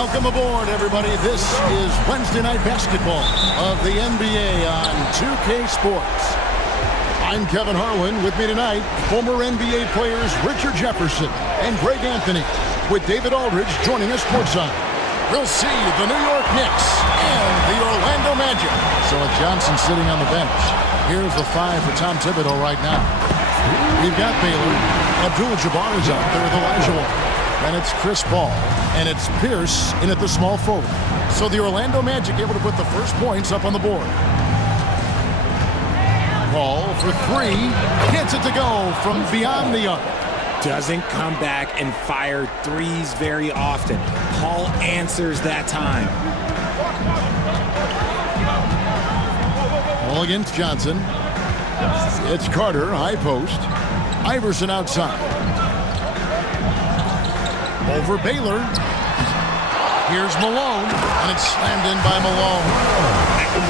Welcome aboard, everybody. This is Wednesday Night Basketball of the NBA on 2K Sports. I'm Kevin Harlan. With me tonight, former NBA players Richard Jefferson and Greg Anthony, with David Aldridge joining us courtside. We'll see the New York Knicks and the Orlando Magic. So with Johnson sitting on the bench, here's the five for Tom Thibodeau right now. We've got Baylor. Abdul-Jabbar is out there with Olajuwon. And it's Chris Paul. And it's Pierce in at the small forward. So the Orlando Magic able to put the first points up on the board. Paul for three. Gets it to go from beyond the arc. Doesn't come back and fire threes very often. Paul answers that time. Ball against Johnson. It's Carter, high post. Iverson outside. Over Baylor. Here's Malone, and it's slammed in by Malone.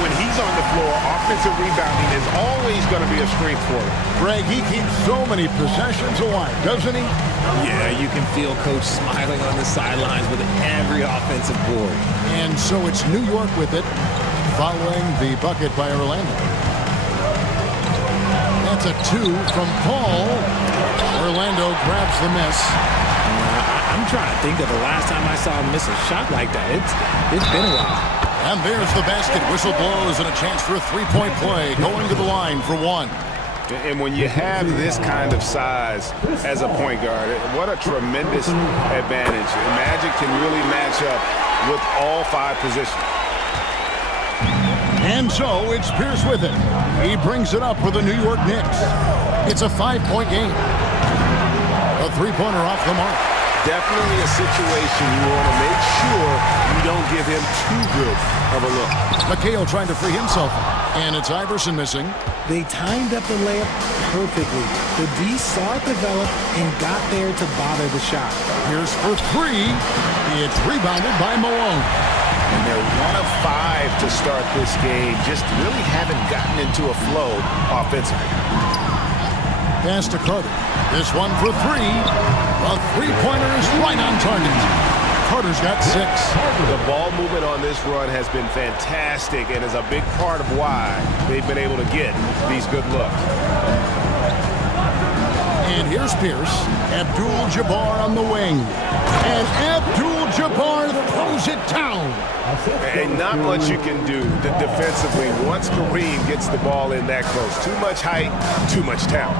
When he's on the floor, offensive rebounding is always going to be a strength for him. Greg, he keeps so many possessions alive, doesn't he? Yeah, you can feel Coach smiling on the sidelines with every offensive board. And so it's New York with it, following the bucket by Orlando. That's a two from Paul. Orlando grabs the miss. I'm trying to think of the last time I saw him miss a shot like that. It's been a while. And there's the basket. Whistle blows and a chance for a three-point play. Going to the line for one. And when you have this kind of size as a point guard, what a tremendous advantage. Magic can really match up with all five positions. And so it's Pierce with it. He brings it up for the New York Knicks. It's a 5-point game. A three-pointer off the mark. Definitely a situation you want to make sure you don't give him too good of a look. McHale trying to free himself. And it's Iverson missing. They timed up the layup perfectly. The D saw it develop and got there to bother the shot. Here's for three. It's rebounded by Malone. And they're 1 of 5 to start this game. Just really haven't gotten into a flow offensively. Pass to Carter. This one for three. A three-pointer is right on target. Carter's got 6. The ball movement on this run has been fantastic and is a big part of why they've been able to get these good looks. And here's Pierce. Abdul-Jabbar on the wing. And Abdul-Jabbar throws it down. And not much you can do defensively once Kareem gets the ball in that close. Too much height, too much talent.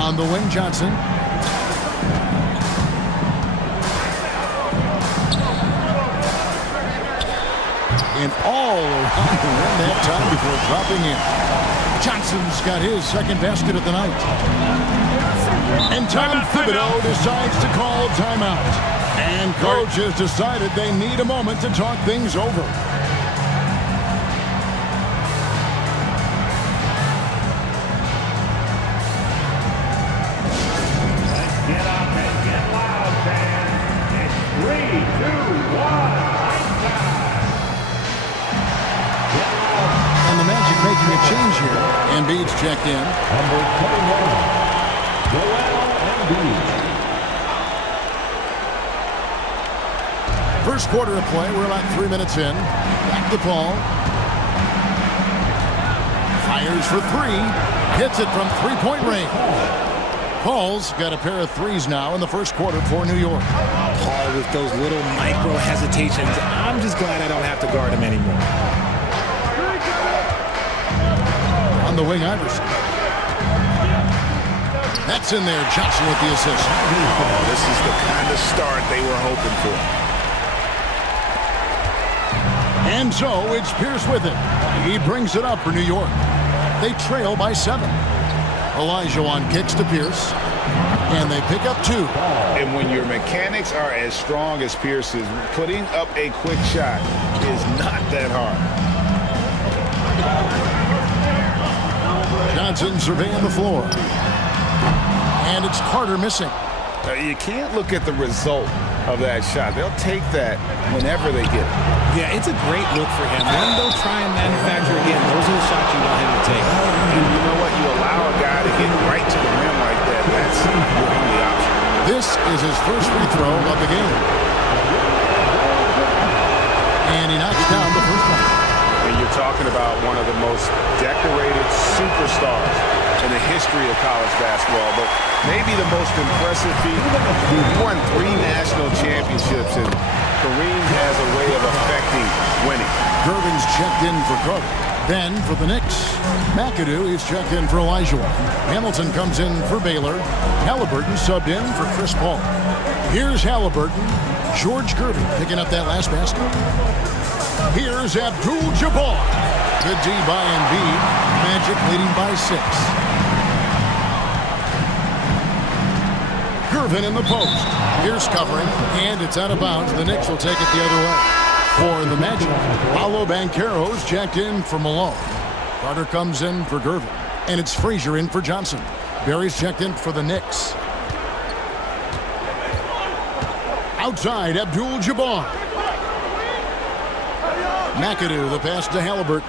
On the wing, Johnson. And all around the rim that time before dropping in. Johnson's got his second basket of the night. And Tom Thibodeau decides to call timeout. And coach has decided they need a moment to talk things over. Get up and get loud, fans. It's 3, 2, 1. And the Magic making a change here. Embiid's checked in. Number 21, Joel Embiid. First quarter of play. We're about 3 minutes in. Back to Paul. Fires for three. Hits it from three-point range. Paul's got a pair of threes now in the first quarter for New York. Paul with those little micro hesitations. I'm just glad I don't have to guard him anymore. On the wing, Iverson. That's in there. Johnson with the assist. Oh, this is the kind of start they were hoping for. And so it's Pierce with it. He brings it up for New York. They trail by 7. Olajuwon kicks to Pierce. And they pick up 2. And when your mechanics are as strong as Pierce's, putting up a quick shot is not that hard. Johnson surveying the floor. And it's Carter missing. You can't look at the result of that shot. They'll take that whenever they get it. Yeah, it's a great look for him. When they'll try and manufacture again, those are the shots you want him to take. And you know what? You allow a guy to get right to the rim like that. That's your only option. This is his first free throw of the game. And he knocks down the first one. And you're talking about one of the most decorated superstars in the history of college basketball, but maybe the most impressive feat. He won 3 national championships, and Kareem has a way of affecting winning. Gervin's checked in for Carter. Then for the Knicks, McAdoo is checked in for Olajuwon. Hamilton comes in for Baylor. Halliburton subbed in for Chris Paul. Here's Halliburton. George Gervin picking up that last basket. Here's Abdul-Jabbar. Good D by Embiid. Magic leading by 6. Gervin in the post. Here's covering, and it's out of bounds. The Knicks will take it the other way. For the Magic, Paolo Banchero's checked in for Malone. Carter comes in for Gervin, and it's Frazier in for Johnson. Barry's checked in for the Knicks. Outside, Abdul-Jabbar. McAdoo, the pass to Halliburton.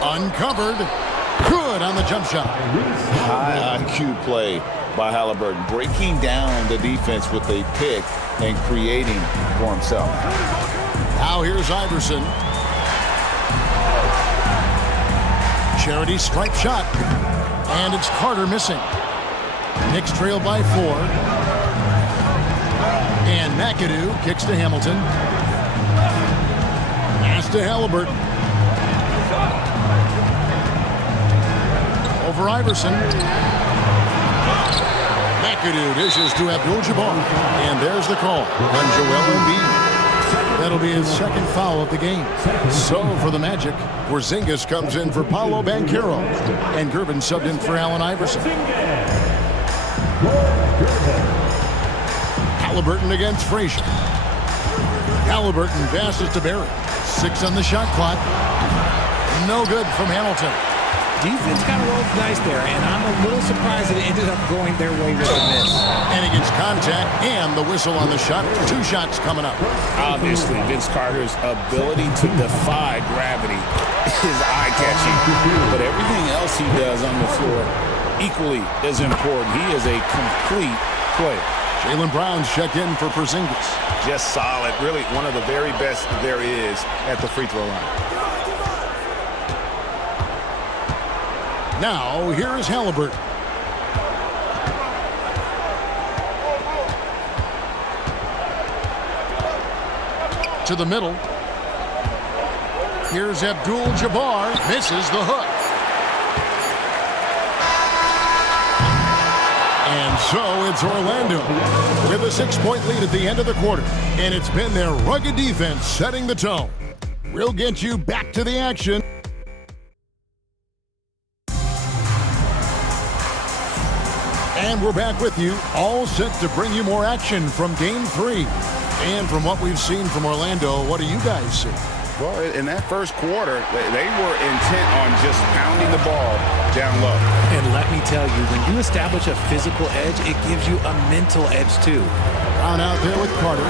Uncovered. Good on the jump shot. High IQ play by Halliburton, breaking down the defense with a pick and creating for himself. Now here's Iverson. Charity stripe shot. And it's Carter missing. Knicks trail by 4. And McAdoo kicks to Hamilton. Pass to Halliburton. Over Iverson. McAdoo dishes to Abdul-Jabbar. And there's the call on Joel Embiid. That'll be his second foul of the game. So for the Magic, Porzingis comes in for Paolo Banchero. And Gervin subbed in for Allen Iverson. Halliburton against Frazier. Halliburton passes to Barrett. 6 on the shot clock. No good from Hamilton. Defense got rolled dice there, and I'm a little surprised that it ended up going their way with a miss. And he gets contact and the whistle on the shot. 2 shots coming up. Obviously, Vince Carter's ability to defy gravity is eye-catching, but everything else he does on the floor equally is important. He is a complete player. Jaylen Brown's checked in for Porzingis. Just solid, really one of the very best there is at the free throw line. Now, here is Halliburton. To the middle. Here's Abdul-Jabbar. Misses the hook. And so it's Orlando with a 6-point lead at the end of the quarter. And it's been their rugged defense setting the tone. We'll get you back to the action. And we're back with you, all set to bring you more action from Game 3. And from what we've seen from Orlando, what do you guys see? Well, in that first quarter, they were intent on just pounding the ball down low. And let me tell you, when you establish a physical edge, it gives you a mental edge too. Brown out there with Carter.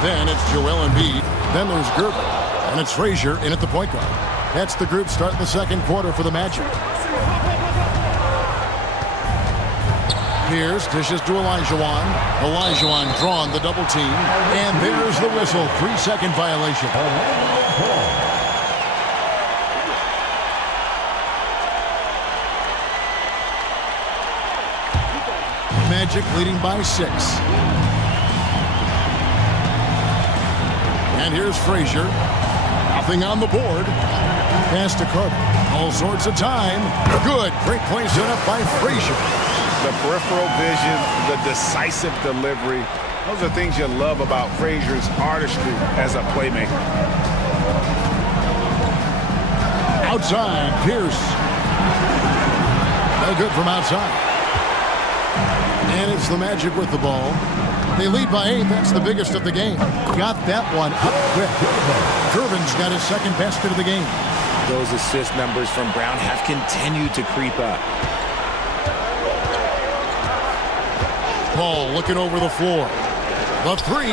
Then it's Joel Embiid. Then there's Gervin. And it's Frazier in at the point guard. That's the group starting the second quarter for the Magic. Here's dishes to Olajuwon. Olajuwon drawn the double team. And there's the whistle. 3-second violation. Magic leading by 6. And here's Frazier. Nothing on the board. Pass to Carter. All sorts of time. Good. Great play set up by Frazier. The peripheral vision, the decisive delivery. Those are things you love about Frazier's artistry as a playmaker. Outside, Pierce. No good from outside. And it's the Magic with the ball. They lead by 8. That's the biggest of the game. Got that one up quick. Gervin's got his second basket of the game. Those assist numbers from Brown have continued to creep up. Paul looking over the floor. The 3.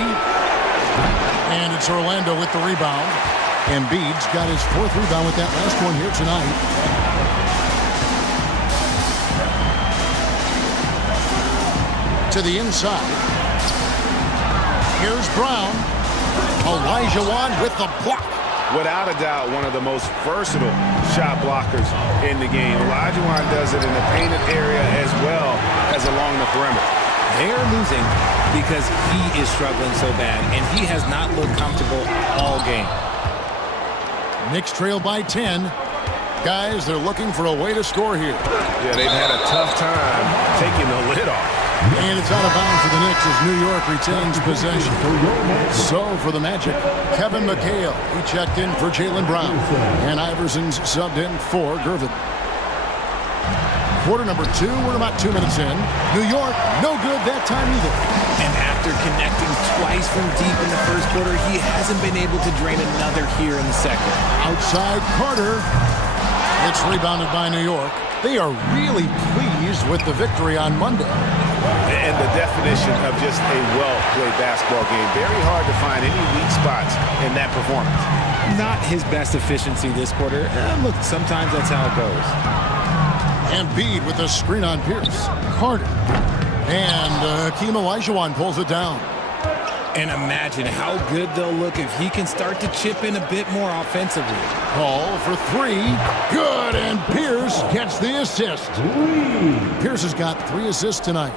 And it's Orlando with the rebound. Embiid's got his 4th rebound with that last one here tonight. to the inside. Here's Brown. Elijah Wan with the block. Without a doubt, one of the most versatile shot blockers in the game. Elijah Wan does it in the painted area as well as along the perimeter. They are losing because he is struggling so bad, and he has not looked comfortable all game. Knicks trail by 10. Guys, they're looking for a way to score here. Yeah, they've had a tough time taking the lid off. And it's out of bounds for the Knicks as New York retains possession. So for the Magic, Kevin McHale. He checked in for Jaylen Brown. And Iverson's subbed in for Gervin. Quarter number 2, we're about 2 minutes in. New York, no good that time either. And after connecting twice from deep in the first quarter, he hasn't been able to drain another here in the second. Outside Carter. It's rebounded by New York. They are really pleased with the victory on Monday. And the definition of just a well-played basketball game. Very hard to find any weak spots in that performance. Not his best efficiency this quarter. Look, sometimes that's how it goes. Embiid with the screen on Pierce. Carter. And Hakeem Olajuwon pulls it down. And imagine how good they'll look if he can start to chip in a bit more offensively. Paul for 3. Good, and Pierce gets the assist. Pierce has got 3 assists tonight.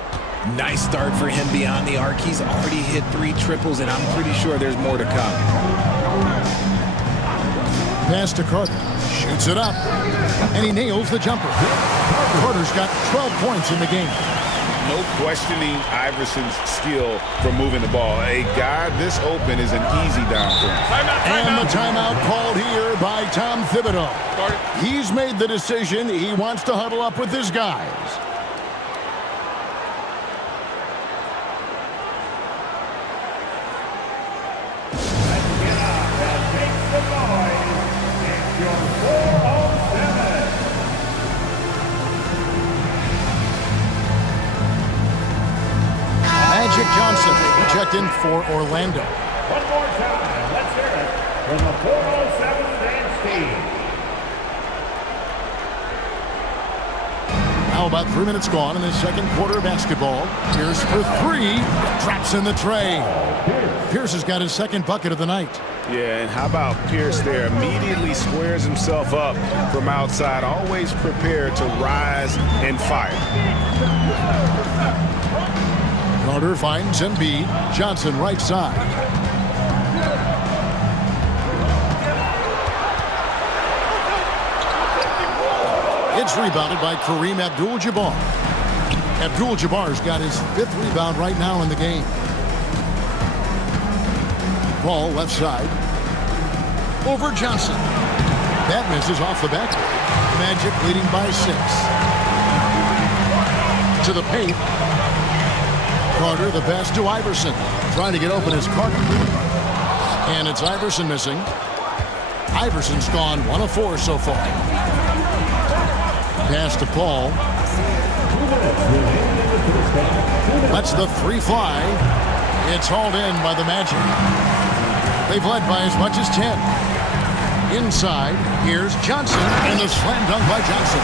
Nice start for him beyond the arc. He's already hit 3 triples, and I'm pretty sure there's more to come. Pass to Carter. Shoots it up. And he nails the jumper. Carter's got 12 points in the game. No questioning Iverson's skill for moving the ball. A guy this open is an easy down for him. And the timeout called here by Tom Thibodeau. He's made the decision. He wants to huddle up with his guys. Let's get up and make some noise. It's your 407. Magic Johnson, he checked in for Orlando. One more time. Let's hear it from the 407 dance team. Now about 3 minutes gone in the second quarter of basketball. Pierce for 3. Traps in the tray. Pierce has got his second bucket of the night. Yeah, and how about Pierce there? Immediately squares himself up from outside, always prepared to rise and fire. Carter finds Embiid. Johnson right side. It's rebounded by Kareem Abdul-Jabbar. Abdul-Jabbar's got his 5th rebound right now in the game. Ball left side. Over Johnson. That misses off the back. Magic leading by 6. To the paint. Carter, the pass to Iverson. Trying to get open is Carter. And it's Iverson missing. Iverson's gone 1 of 4 so far. Pass to Paul. Lets the 3 fly. It's hauled in by the Magic. They've led by as much as 10. Inside, here's Johnson, and the slam dunk by Johnson.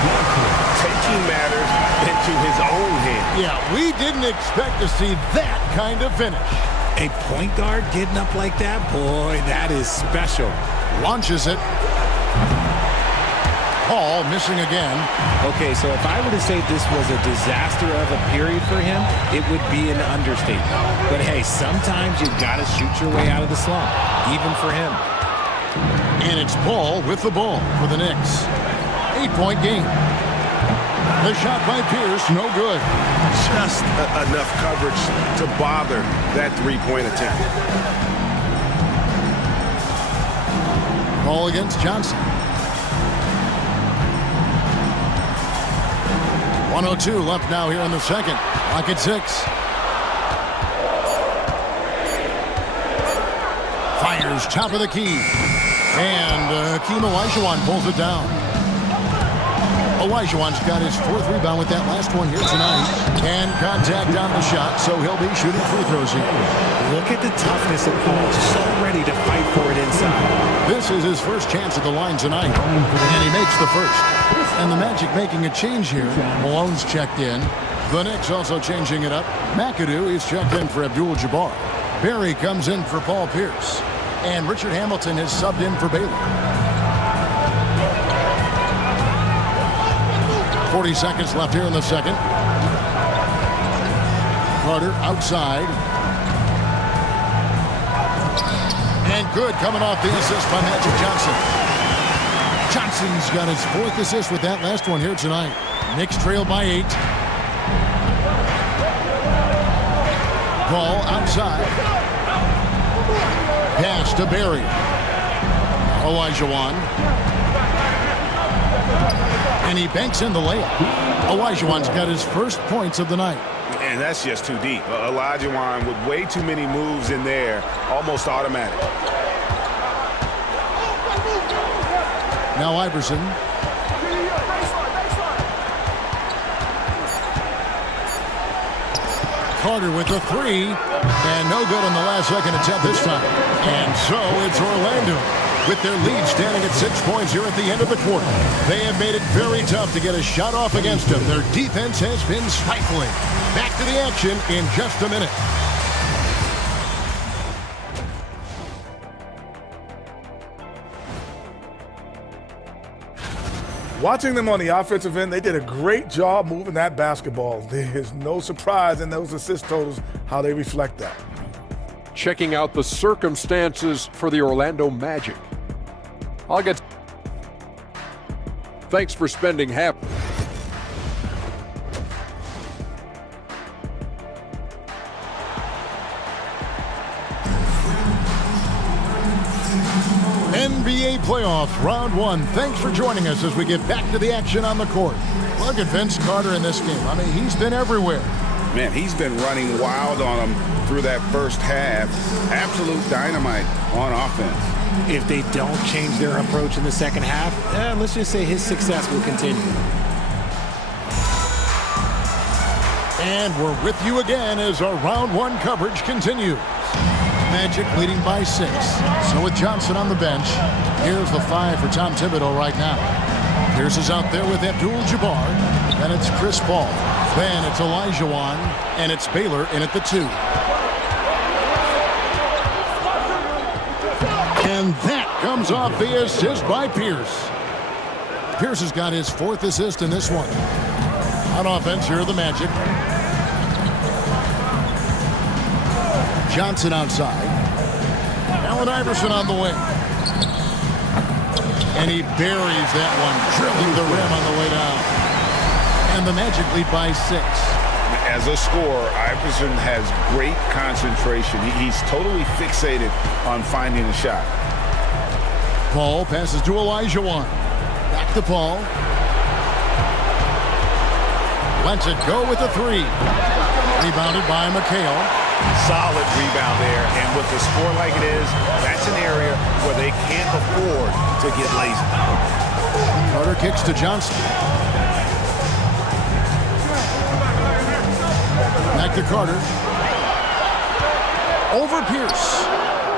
Taking matters into his own hands. Yeah, we didn't expect to see that kind of finish. A point guard getting up like that? Boy, that is special. Launches it. Paul missing again. Okay, so if I were to say this was a disaster of a period for him, it would be an understatement. But hey, sometimes you've got to shoot your way out of the slump, even for him. And it's Paul with the ball for the Knicks. 8-point game. The shot by Pierce, no good. Just enough coverage to bother that 3-point attempt. Ball against Johnson. 1:02 left now here in the second. Clock at 6. Fires top of the key. And Hakeem Olajuwon pulls it down. Olajuwon's got his 4th rebound with that last one here tonight. And contact on the shot, so he'll be shooting free throws here. Look at the toughness of Paul, so ready to fight for it inside. This is his first chance at the line tonight, and he makes the first. And the Magic making a change here. Malone's checked in. The Knicks also changing it up. McAdoo is checked in for Abdul-Jabbar. Barry comes in for Paul Pierce. And Richard Hamilton is subbed in for Baylor. 40 seconds left here in the second. Carter outside. And good coming off the assist by Magic Johnson. Johnson's got his 4th assist with that last one here tonight. Knicks trail by 8. Ball outside. Pass to Barry. Olajuwon. And he banks in the layup. Olajuwon's got his first points of the night. And that's just too deep. Olajuwon with way too many moves in there, almost automatic. Now Iverson. Carter with the 3. And no good on the last second attempt this time. And so it's Orlando with their lead standing at 6 points here at the end of the quarter. They have made it very tough to get a shot off against them. Their defense has been stifling. Back to the action in just a minute. Watching them on the offensive end, they did a great job moving that basketball. There's no surprise in those assist totals, how they reflect that. Checking out the circumstances for the Orlando Magic. Thanks for spending half. NBA playoffs, round 1. Thanks for joining us as we get back to the action on the court. Look at Vince Carter in this game. I mean, he's been everywhere. Man, he's been running wild on them through that first half. Absolute dynamite on offense. If they don't change their approach in the second half, let's just say his success will continue. And we're with you again as our round 1 coverage continues. Magic leading by 6. So with Johnson on the bench, here's the 5 for Tom Thibodeau right now. Pierce is out there with Abdul-Jabbar. Then it's Chris Paul. Then it's Olajuwon. And it's Baylor in at the 2. And that comes off the assist by Pierce. Pierce has got his 4th assist in this one. On offense, here are the Magic. Johnson outside. Allen Iverson on the wing. And he buries that one, dribbling the rim on the way down. And the Magic lead by 6. As a scorer, Iverson has great concentration. He's totally fixated on finding a shot. Paul passes to Olajuwon. Back to Paul. Lets it go with the 3. Rebounded by McHale. Solid rebound there, and with the score like it is, that's an area where they can't afford to get lazy. Carter kicks to Johnson. Back to Carter. Over Pierce.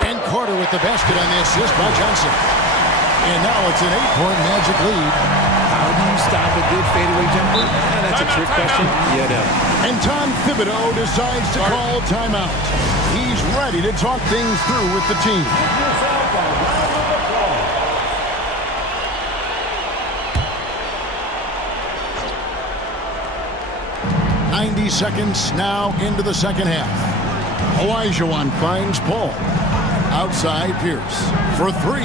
And Carter with the basket on the assist by Johnson. And now it's an 8-point Magic lead. How do you stop a good fadeaway jumper? That's a trick question. You know. And Tom Thibodeau decides to call timeout. He's ready to talk things through with the team. 90 seconds now into the second half. Olajuwon finds Paul. Outside Pierce for 3.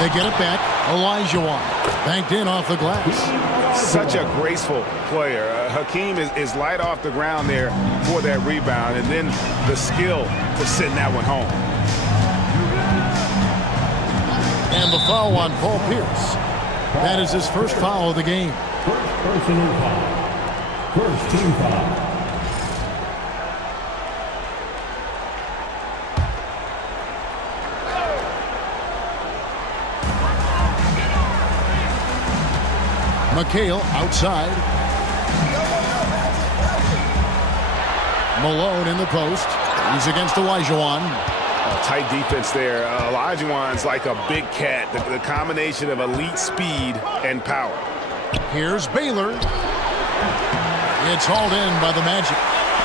They get it back. Olajuwon banked in off the glass. Such a graceful player. Hakeem is light off the ground there for that rebound, and then the skill to send that one home. And the foul on Paul Pierce. That is his first foul of the game. Personal foul. First team foul. McHale outside. Malone in the post. He's against Olajuwon. Tight defense there. Olajuwon's like a big cat. The combination of elite speed and power. Here's Baylor. It's hauled in by the Magic.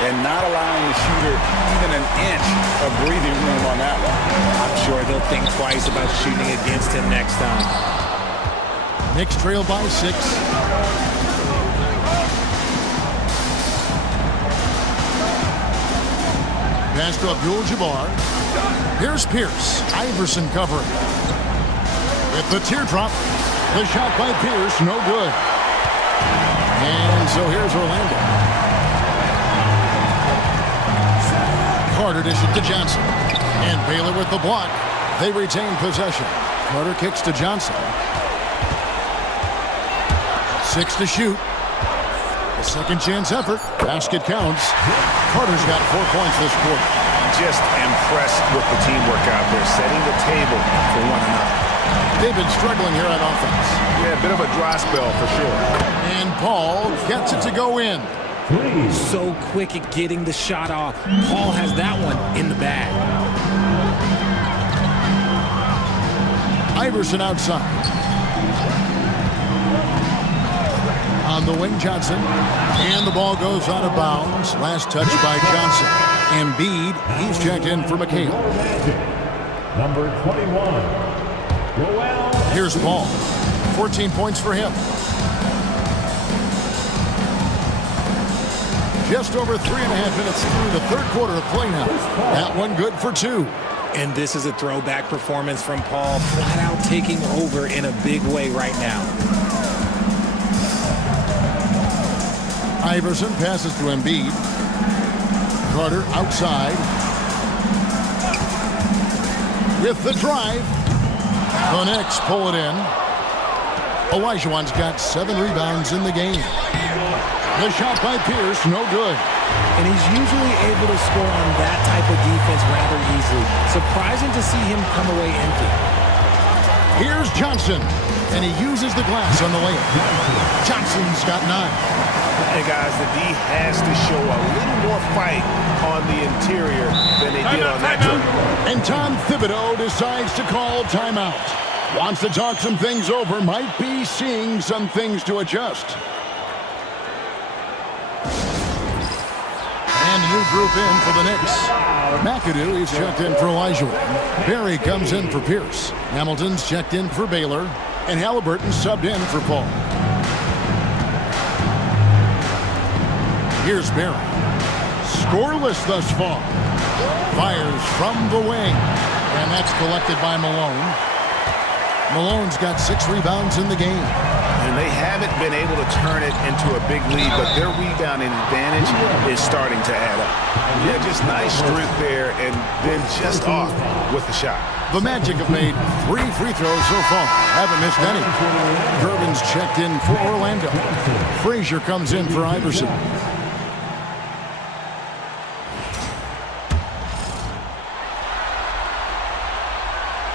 And not allowing the shooter even an inch of breathing room on that one. I'm sure they'll think twice about shooting against him next time. Knicks trail by 6. Pass to Abdul-Jabbar. Here's Pierce. Iverson covering. With the teardrop. The shot by Pierce, no good. And so here's Orlando. Carter dishes to Johnson. And Baylor with the block. They retain possession. Carter kicks to Johnson. 6 to shoot. A second chance effort. Basket counts. Carter's got 4 points this quarter. Just impressed with the teamwork out there, setting the table for one another. They've been struggling here on offense. Yeah, a bit of a dry spell for sure. And Paul gets it to go in. So quick at getting the shot off. Paul has that one in the bag. Iverson outside. On the wing, Johnson. And the ball goes out of bounds. Last touch by Johnson. Embiid, he's checked in for McHale. Number 21. Here's Paul. 14 points for him. Just over 3.5 minutes through the third quarter of play now. That one good for 2. And this is a throwback performance from Paul, flat out taking over in a big way right now. Iverson passes to Embiid. Carter outside. With the drive. The Knicks pull it in. Olajuwon's got 7 rebounds in the game. The shot by Pierce, no good. And he's usually able to score on that type of defense rather easily. Surprising to see him come away empty. Here's Johnson, and he uses the glass on the layup. Johnson's got 9. Hey, guys, the D has to show a little more fight on the interior than they did on that one. And Tom Thibodeau decides to call timeout. Wants to talk some things over, might be seeing some things to adjust. And a new group in for the Knicks. McAdoo is checked in for Olajuwon. Barry comes in for Pierce. Hamilton's checked in for Baylor. And Halliburton subbed in for Paul. Here's Barry. Scoreless thus far. Fires from the wing. And that's collected by Malone. Malone's got 6 rebounds in the game. And they haven't been able to turn it into a big lead, but their rebounding advantage is starting to add up. Yeah, just nice strength there, and then just off with the shot. The Magic have made 3 free throws so far. Haven't missed any. Gervin's checked in for Orlando. Frazier comes in for Iverson.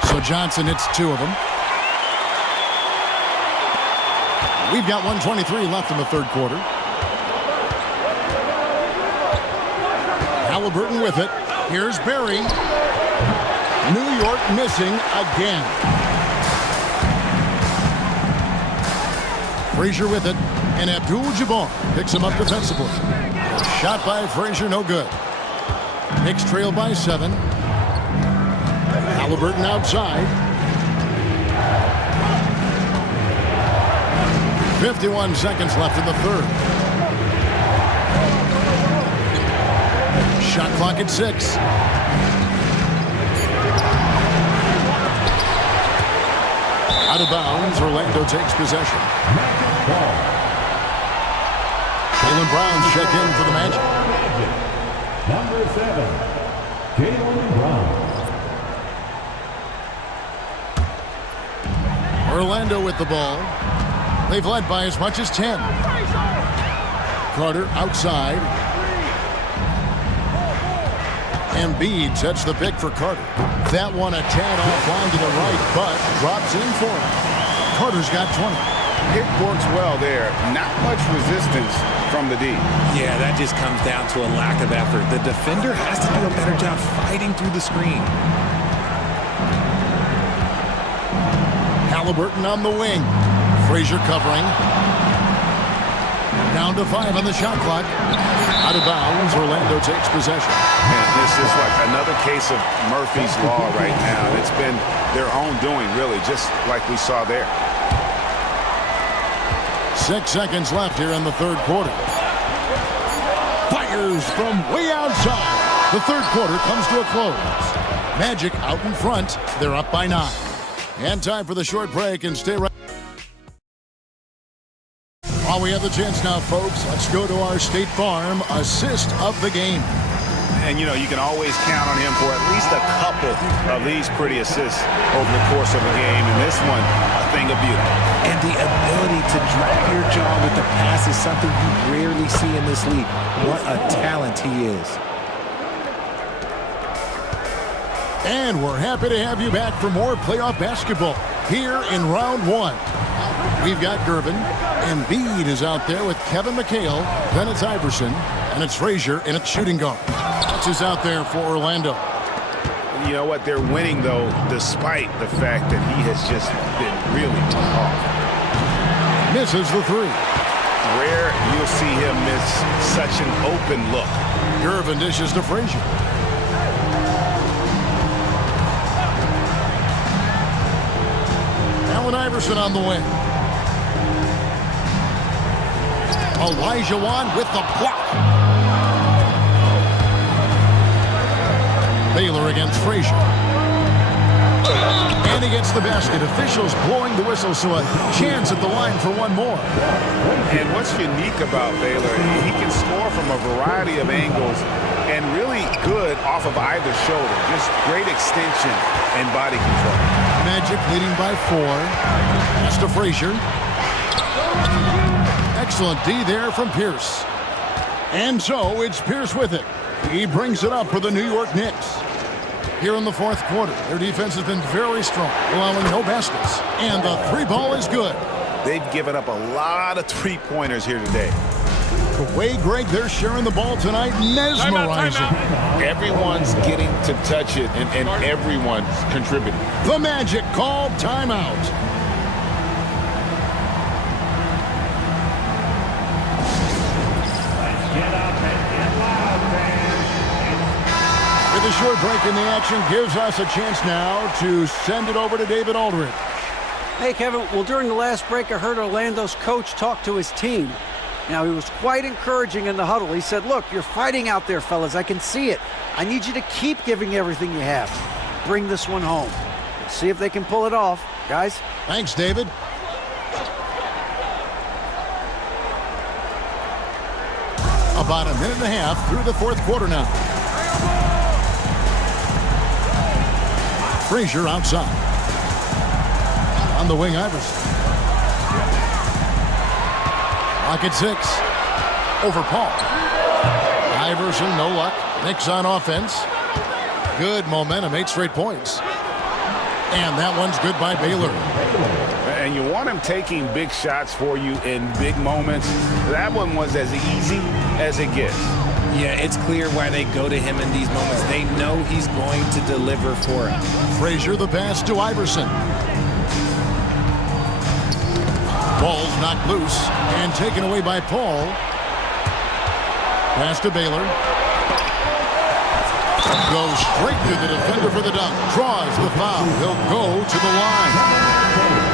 So Johnson hits 2 of them. We've got 1:23 left in the third quarter. Halliburton with it. Here's Barry. New York missing again. Frazier with it. And Abdul-Jabbar picks him up defensively. Shot by Frazier, no good. Knicks trail by 7. Halliburton outside. 51 seconds left in the third. Shot clock at 6. Out of bounds, Orlando takes possession. Jaylen Brown's checked in for the Magic. Number 7, Jaylen Brown. Orlando with the ball. They've led by as much as 10. Carter outside. Embiid sets the pick for Carter. That one a tad offline to the right, but drops in for him. Carter's got 20. It works well there. Not much resistance from the D. Yeah, that just comes down to a lack of effort. The defender has to do a better job fighting through the screen. Halliburton on the wing. Frazier covering. Down to 5 on the shot clock. Out of bounds, Orlando takes possession. And this is like another case of Murphy's Law right now. It's been their own doing, really, just like we saw there. 6 seconds left here in the third quarter. Fires from way outside. The third quarter comes to a close. Magic out in front. They're up by 9. And time for the short break, and stay right. While we have the chance now, folks, let's go to our State Farm assist of the game. And, you know, you can always count on him for at least a couple of these pretty assists over the course of a game. And this one, a thing of beauty. And the ability to drop your jaw with the pass is something you rarely see in this league. What a talent he is. And we're happy to have you back for more playoff basketball here in round 1. We've got Gervin. Embiid is out there with Kevin McHale. Then it's Iverson. And it's Frazier in its shooting guard. That's who's out there for Orlando. You know what? They're winning, though, despite the fact that he has just been really off. Misses the 3. Rare you'll see him miss such an open look. Gervin dishes to Frazier. Allen Iverson on the wing. Elijah Wan with the block. Baylor against Frazier. And he gets the basket. Officials blowing the whistle, so a chance at the line for one more. And what's unique about Baylor, he can score from a variety of angles and really good off of either shoulder. Just great extension and body control. Magic leading by 4. Pass to Frazier. Excellent D there from Pierce. And so it's Pierce with it. He brings it up for the New York Knicks. Here in the fourth quarter, their defense has been very strong, allowing no baskets. And the 3 ball is good. They've given up a lot of three-pointers here today. The way, Greg, they're sharing the ball tonight, mesmerizing. Everyone's getting to touch it, and everyone's contributing. The Magic called timeout. The short break in the action gives us a chance now to send it over to David Aldridge. Hey, Kevin. Well, during the last break, I heard Orlando's coach talk to his team. Now, he was quite encouraging in the huddle. He said, look, you're fighting out there, fellas. I can see it. I need you to keep giving everything you have. Bring this one home. Let's see if they can pull it off. Guys? Thanks, David. About a minute and a half through the fourth quarter now. Frazier outside. On the wing, Iverson. Lock at 6. Over Paul. Iverson, no luck. Knicks on offense. Good momentum, 8 straight points. And that one's good by Baylor. And you want him taking big shots for you in big moments. That one was as easy as it gets. Yeah, it's clear why they go to him in these moments. They know he's going to deliver for him. Frazier the pass to Iverson. Ball's knocked loose and taken away by Paul. Pass to Baylor. Goes straight to the defender for the dunk. Draws the foul. He'll go to the line.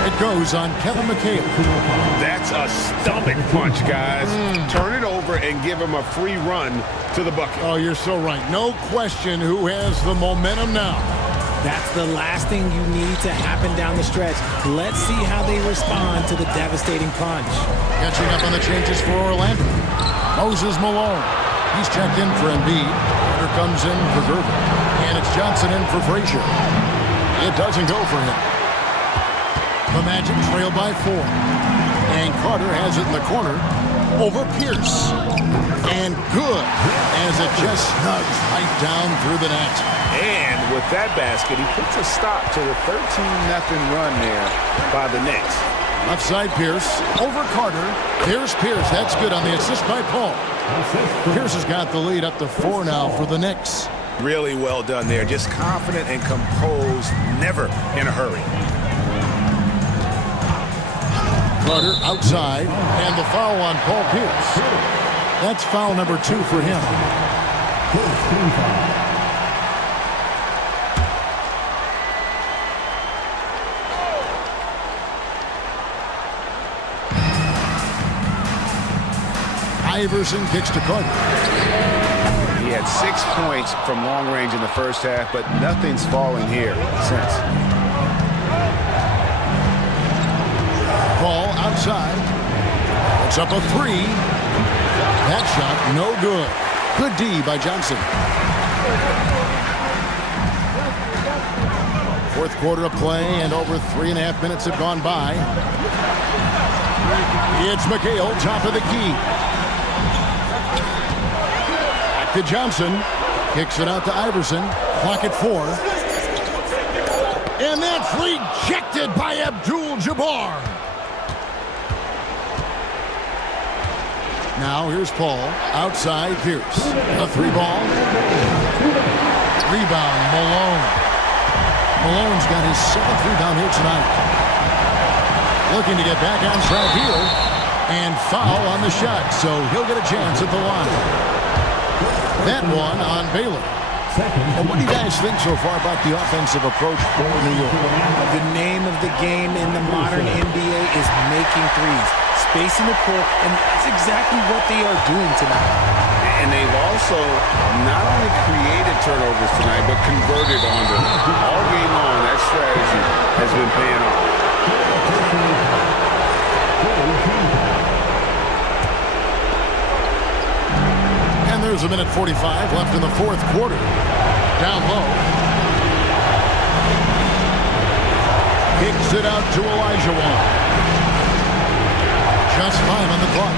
It goes on Kevin McHale. That's a stomach punch, guys. Turn it over and give him a free run to the bucket. Oh, you're so right. No question who has the momentum now. That's the last thing you need to happen down the stretch. Let's see how they respond to the devastating punch. Catching up on the changes for Orlando. Moses Malone. He's checked in for Embiid. Carter comes in for Gervin. And it's Johnson in for Frazier. It doesn't go for him. The Magic trail by 4. And Carter has it in the corner over Pierce. And good as it just snugs right down through the net. And with that basket, he puts a stop to the 13-0 run there by the Knicks. Left side Pierce over Carter. Here's Pierce. That's good on the assist by Paul. Pierce has got the lead up to 4 now for the Knicks. Really well done there. Just confident and composed, never in a hurry. Carter outside, and the foul on Paul Pierce. That's foul number 2 for him. Iverson kicks to Carter. He had 6 points from long range in the first half, but nothing's falling here since. Paul outside. It's up a 3. That shot no good. Good D by Johnson. Fourth quarter of play, and over 3.5 minutes have gone by. It's McHale, top of the key. Back to Johnson. Kicks it out to Iverson. Clock at 4. And that's rejected by Abdul-Jabbar. Now here's Paul. Outside Pierce. A 3-ball. Rebound Malone. Malone's got his 7th rebound here tonight. Looking to get back on track here. And foul on the shot, so he'll get a chance at the line. That one on Baylor. Well, what do you guys think so far about the offensive approach for New York? The name of the game in the modern NBA is making threes. Spacing the court, and that's exactly what they are doing tonight. And they've also not only created turnovers tonight, but converted on them. All game long, that strategy has been paying off. And there's a minute 45 left in the fourth quarter. Down low. Kicks it out to Olajuwon. Just 5 on the clock.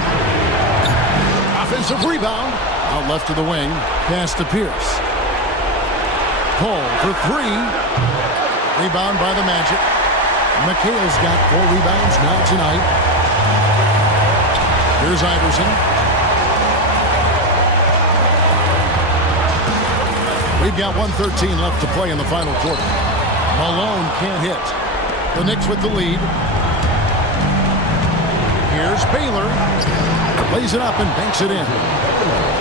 Offensive rebound. Out left to the wing. Pass to Pierce. Paul for 3. Rebound by the Magic. McHale's got 4 rebounds now tonight. Here's Iverson. We've got 1:13 left to play in the final quarter. Malone can't hit. The Knicks with the lead. Here's Baylor. Lays it up and banks it in.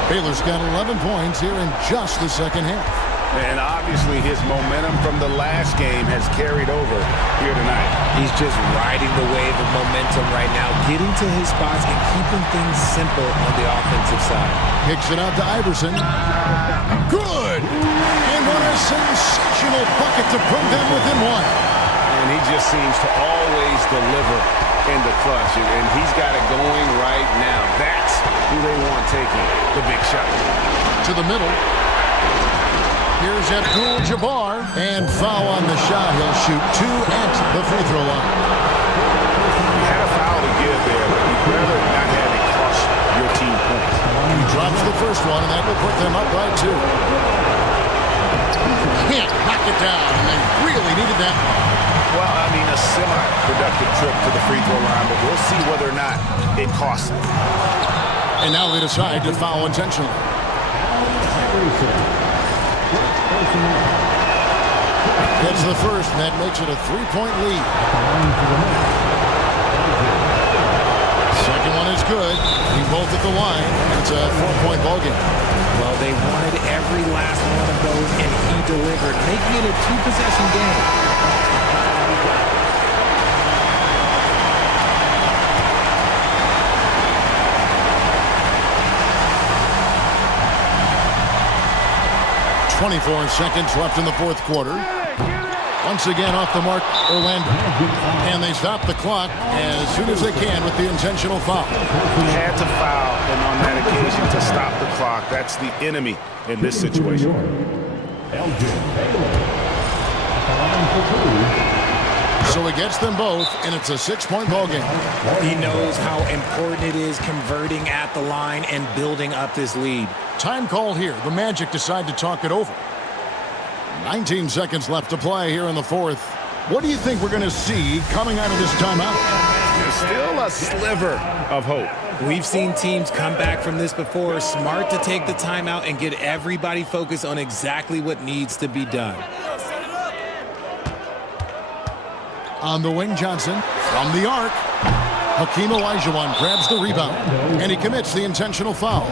Baylor's got 11 points here in just the second half. And obviously his momentum from the last game has carried over here tonight. He's just riding the wave of momentum right now, getting to his spots and keeping things simple on the offensive side. Kicks it out to Iverson. Good! And what a sensational bucket to put them within 1. And he just seems to always deliver in the clutch, and he's got it going right now. That's who they want taking the big shot. To the middle. Here's Abdul-Jabbar, and foul on the shot. He'll shoot 2 at the free throw line. He had a foul to give there, but you'd rather not have it cost your team points. He drops the first one, and that will put them up by 2. Can't knock it down, and they really needed that one. Well, I mean, a semi-productive trip to the free throw line, but we'll see whether or not it costs them. And now they decide to foul intentionally. That's the first, and that makes it a 3-point lead. Second one is good. He both at the line. It's a 4-point ball game. Well, they wanted every last one of those, and he delivered, making it a 2-possession game. .24 seconds left in the fourth quarter. Once again off the mark, Orlando. And they stop the clock as soon as they can with the intentional foul. He had to foul, and on that occasion to stop the clock. That's the enemy in this situation. So he gets them both, and it's a 6-point ball game. He knows how important it is converting at the line and building up this lead. Time call here. The Magic decide to talk it over. 19 seconds left to play here in the fourth. What do you think we're going to see coming out of this timeout? There's still a sliver of hope. We've seen teams come back from this before. Smart to take the timeout and get everybody focused on exactly what needs to be done. On the wing, Johnson from the arc. Hakeem Olajuwon grabs the rebound, and he commits the intentional foul.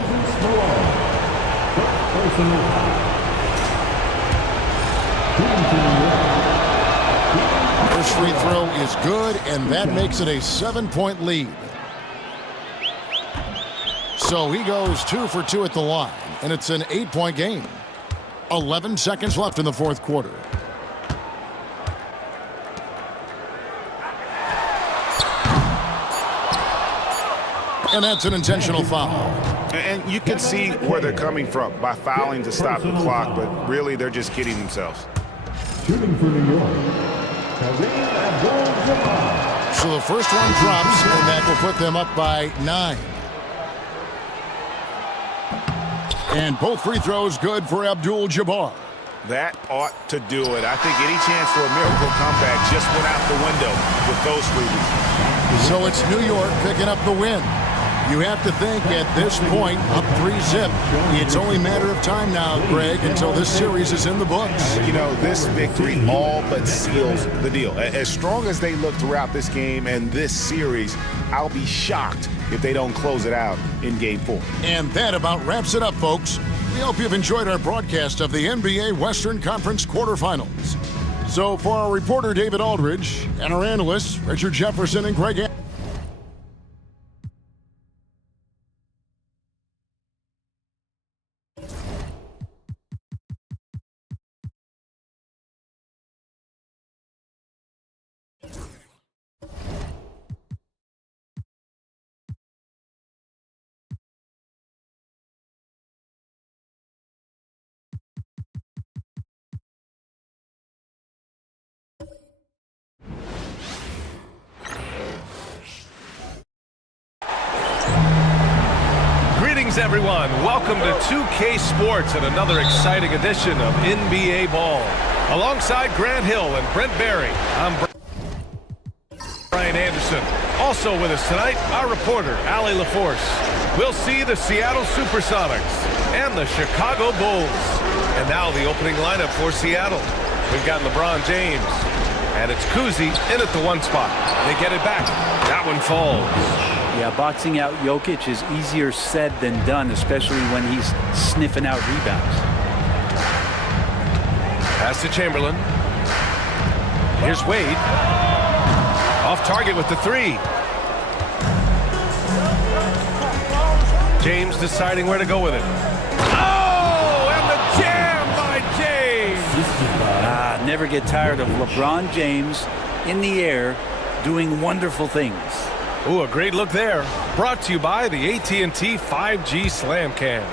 First free throw is good, and that makes it a 7-point lead. So he goes 2 for 2 at the line, and it's an 8-point game. 11 seconds left in the fourth quarter. And that's an intentional foul. And you can see where they're coming from by fouling to stop the clock, but really they're just kidding themselves. Shooting for New York, Kareem Abdul-Jabbar. So the first one drops, and that will put them up by 9. And both free throws good for Abdul-Jabbar. That ought to do it. I think any chance for a miracle comeback just went out the window with those three. So it's New York picking up the win. You have to think at this point, up 3-zip. It's only a matter of time now, Greg, until this series is in the books. You know, this victory all but seals the deal. As strong as they look throughout this game and this series, I'll be shocked if they don't close it out in Game 4. And that about wraps it up, folks. We hope you've enjoyed our broadcast of the NBA Western Conference quarterfinals. So for our reporter, David Aldridge, and our analysts, Richard Jefferson and Greg Greetings, everyone. Welcome to 2K Sports and another exciting edition of NBA Ball. Alongside Grant Hill and Brent Barry, I'm Brian Anderson. Also with us tonight, our reporter, Allie LaForce. We'll see the Seattle Supersonics and the Chicago Bulls. And now the opening lineup for Seattle. We've got LeBron James. And it's Kuzi in at the 1 spot. They get it back. That one falls. Yeah, boxing out Jokic is easier said than done, especially when he's sniffing out rebounds. Pass to Chamberlain. Here's Wade. Off target with the 3. James deciding where to go with it. Oh, and the jam by James. Never get tired of LeBron James in the air doing wonderful things. Ooh, a great look there. Brought to you by the AT&T 5G Slam Cam.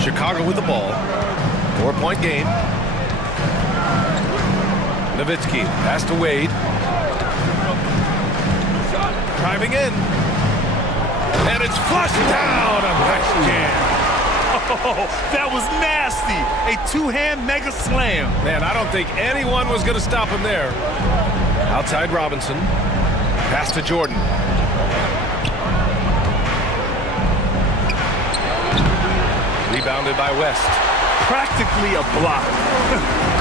Chicago with the ball. 4-point game. Nowitzki, pass to Wade. Driving in. And it's flushed down. A nice jam. Oh, that was nasty. A two-hand mega slam. Man, I don't think anyone was going to stop him there. Outside Robinson. Pass to Jordan. Rebounded by West. Practically a block.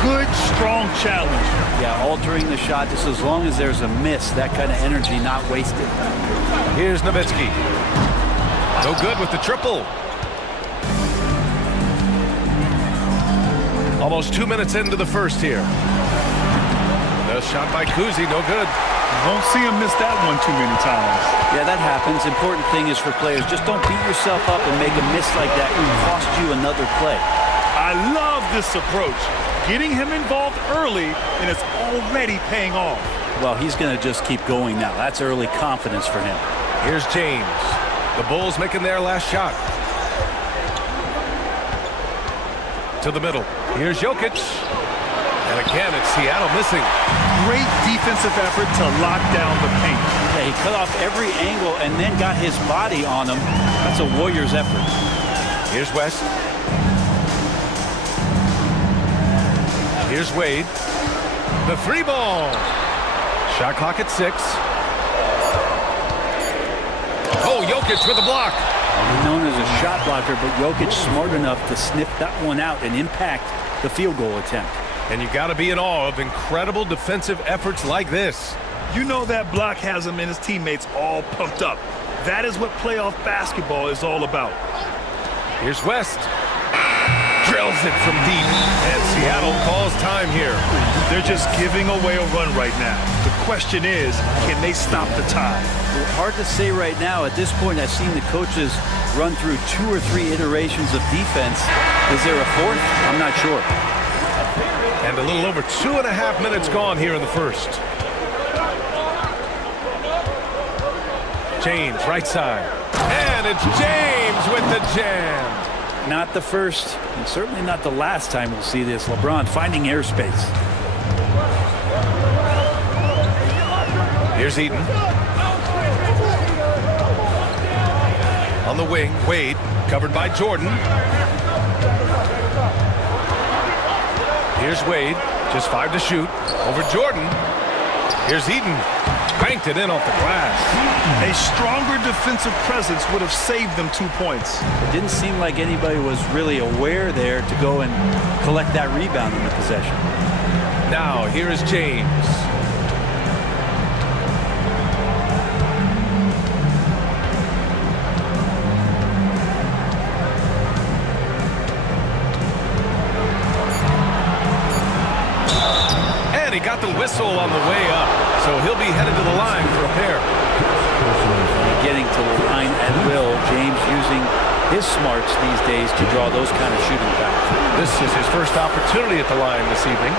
Good, strong challenge. Yeah, altering the shot just as long as there's a miss. That kind of energy not wasted. Here's Nowitzki. No good with the triple. Almost 2 minutes into the first here. The shot by Kuzi, no good. Won't see him miss that one too many times. Yeah, that happens. Important thing is for players, just don't beat yourself up and make a miss like that and cost you another play. I love this approach. Getting him involved early, and it's already paying off. Well, he's going to just keep going now. That's early confidence for him. Here's James. The Bulls making their last shot. To the middle. Here's Jokic. And again, it's Seattle missing. Great defensive effort to lock down the paint. Yeah, he cut off every angle and then got his body on him. That's a Warriors effort. Here's West. Here's Wade. The 3 ball. Shot clock at 6. Oh, Jokic with a block. Known as a shot blocker, but Jokic smart enough to sniff that one out and impact the field goal attempt. And you got to be in awe of incredible defensive efforts like this. You know that block has him and his teammates all pumped up. That is what playoff basketball is all about. Here's West. Drills it from deep. And Seattle calls time here. They're just giving away a run right now. The question is, can they stop the tide? Hard to say right now. At this point, I've seen the coaches run through 2 or 3 iterations of defense. Is there a fourth? I'm not sure. And a little over 2.5 minutes gone here in the first. James, right side. And it's James with the jam. Not the first, and certainly not the last time we'll see this. LeBron finding airspace. Here's Eaton. On the wing, Wade, covered by Jordan. Here's Wade, just 5 to shoot. Over Jordan. Here's Eaton. Banked it in off the glass. A stronger defensive presence would have saved them 2 points. It didn't seem like anybody was really aware there to go and collect that rebound in the possession. Now, here is James. And he got the whistle on the way up. So he'll be headed to the line for a pair. Getting to the line at will. James using his smarts these days to draw those kind of shooting fouls. This is his first opportunity at the line this evening.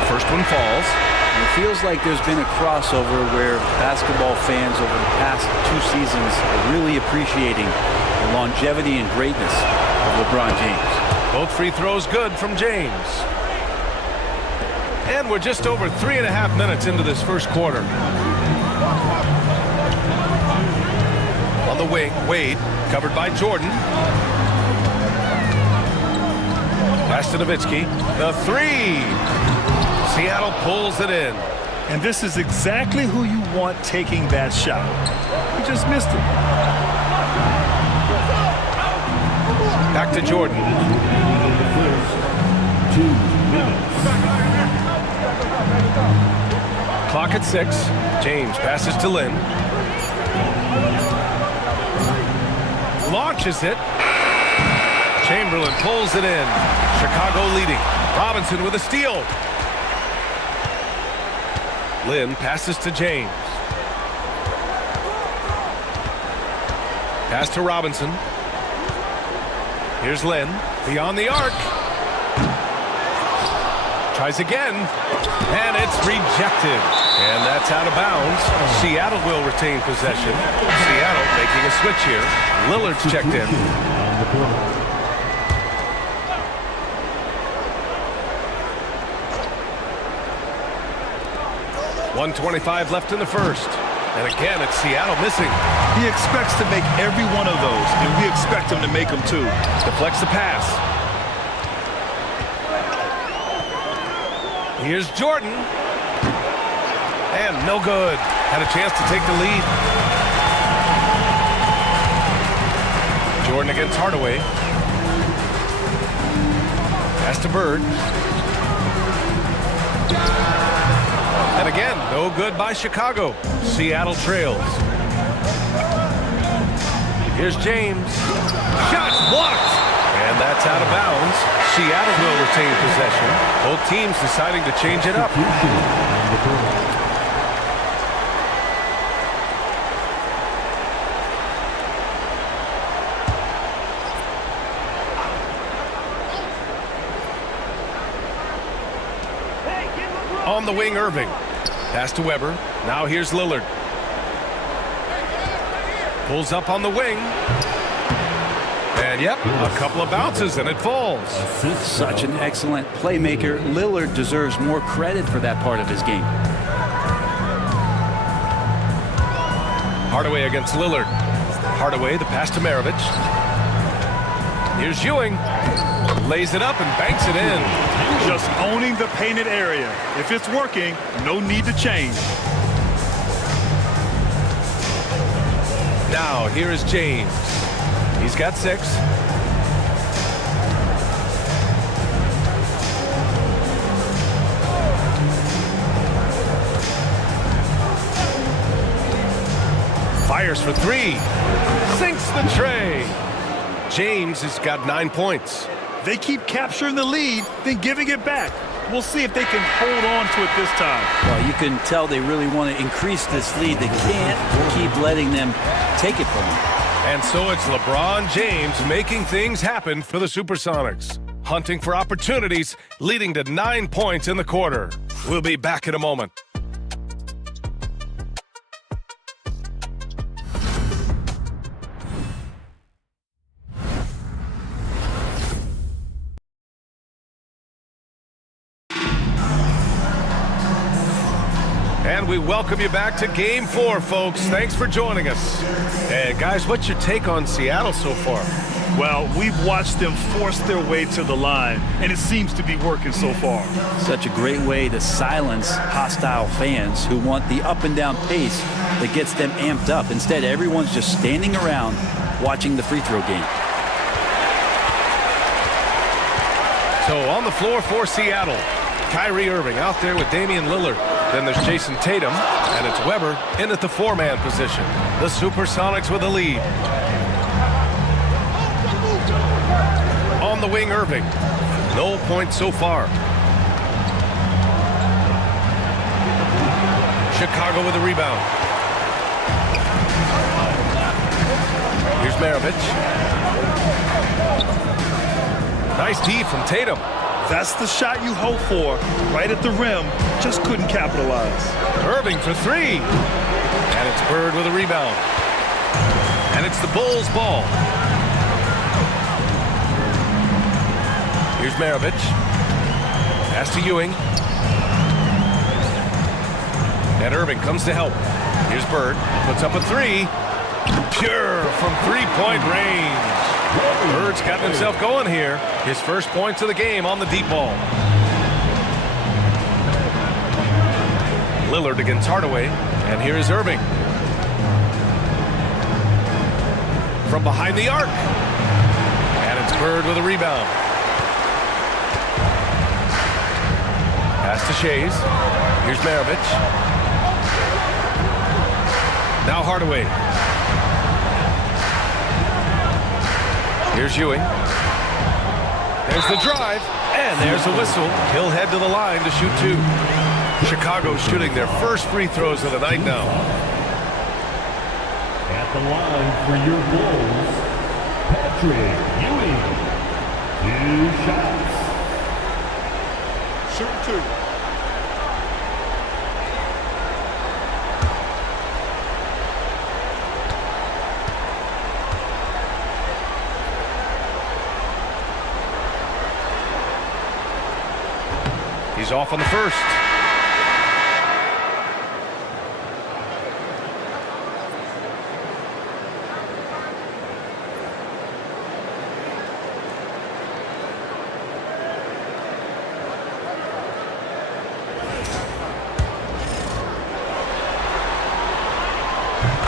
The first one falls. It feels like there's been a crossover where basketball fans over the past 2 seasons are really appreciating the longevity and greatness of LeBron James. Both free throws good from James. And we're just over 3.5 minutes into this first quarter. On the wing, Wade, covered by Jordan. Pass to Nowitzki. The 3. Seattle pulls it in. And this is exactly who you want taking that shot. He just missed it. Back to Jordan. 2 minutes. Clock at 6. James passes to Lynn. Launches it. Chamberlain pulls it in. Chicago leading. Robinson with a steal. Lynn passes to James. Pass to Robinson. Here's Lynn, beyond the arc. Tries again, and it's rejected. And that's out of bounds. Seattle will retain possession. Seattle making a switch here. Lillard's checked in. 1:25 left in the first. And again, it's Seattle missing. He expects to make every one of those, and we expect him to make them too. Deflects the pass. Here's Jordan. And no good. Had a chance to take the lead. Jordan against Hardaway. Pass to Bird. And again, no good by Chicago. Seattle trails. Here's James. Shots blocked. And that's out of bounds. Seattle will retain possession. Both teams deciding to change it up. On the wing, Irving. Pass to Weber. Now here's Lillard. Pulls up on the wing. And yep, a couple of bounces and it falls. Such an excellent playmaker. Lillard deserves more credit for that part of his game. Hardaway against Lillard. Hardaway, the pass to Maravich. Here's Ewing. Lays it up and banks it in. Just owning the painted area. If it's working, no need to change. Now, here is James. He's got 6. Fires for 3. Sinks the tray. James has got 9 points. They keep capturing the lead, then giving it back. We'll see if they can hold on to it this time. Well, you can tell they really want to increase this lead. They can't keep letting them take it from them. And so it's LeBron James making things happen for the Supersonics. Hunting for opportunities, leading to 9 points in the quarter. We'll be back in a moment. And we welcome you back to Game 4, folks. Thanks for joining us. And guys, what's your take on Seattle so far? Well, we've watched them force their way to the line, and it seems to be working so far. Such a great way to silence hostile fans who want the up and down pace that gets them amped up. Instead, everyone's just standing around watching the free throw game. So on the floor for Seattle, Kyrie Irving out there with Damian Lillard. Then there's Jason Tatum, and it's Weber in at the 4-man position. The Supersonics with the lead. On the wing, Irving. No points so far. Chicago with the rebound. Here's Maravich. Nice D from Tatum. That's the shot you hope for, right at the rim. Just couldn't capitalize. Irving for 3. And it's Bird with a rebound. And it's the Bulls' ball. Here's Maravich. Pass to Ewing. And Irving comes to help. Here's Bird. Puts up a 3. Pure from three-point range. Bird's got himself going here. His first points of the game on the deep ball. Lillard against Hardaway. And here is Irving. From behind the arc. And it's Bird with a rebound. Pass to Shays. Here's Maravich. Now Hardaway. Here's Ewing. There's the drive, and there's a whistle. He'll head to the line to shoot 2. Chicago shooting their first free throws of the night now. At the line for your Bulls, Patrick Ewing. 2 shots. Shoot 2. He's off on the first.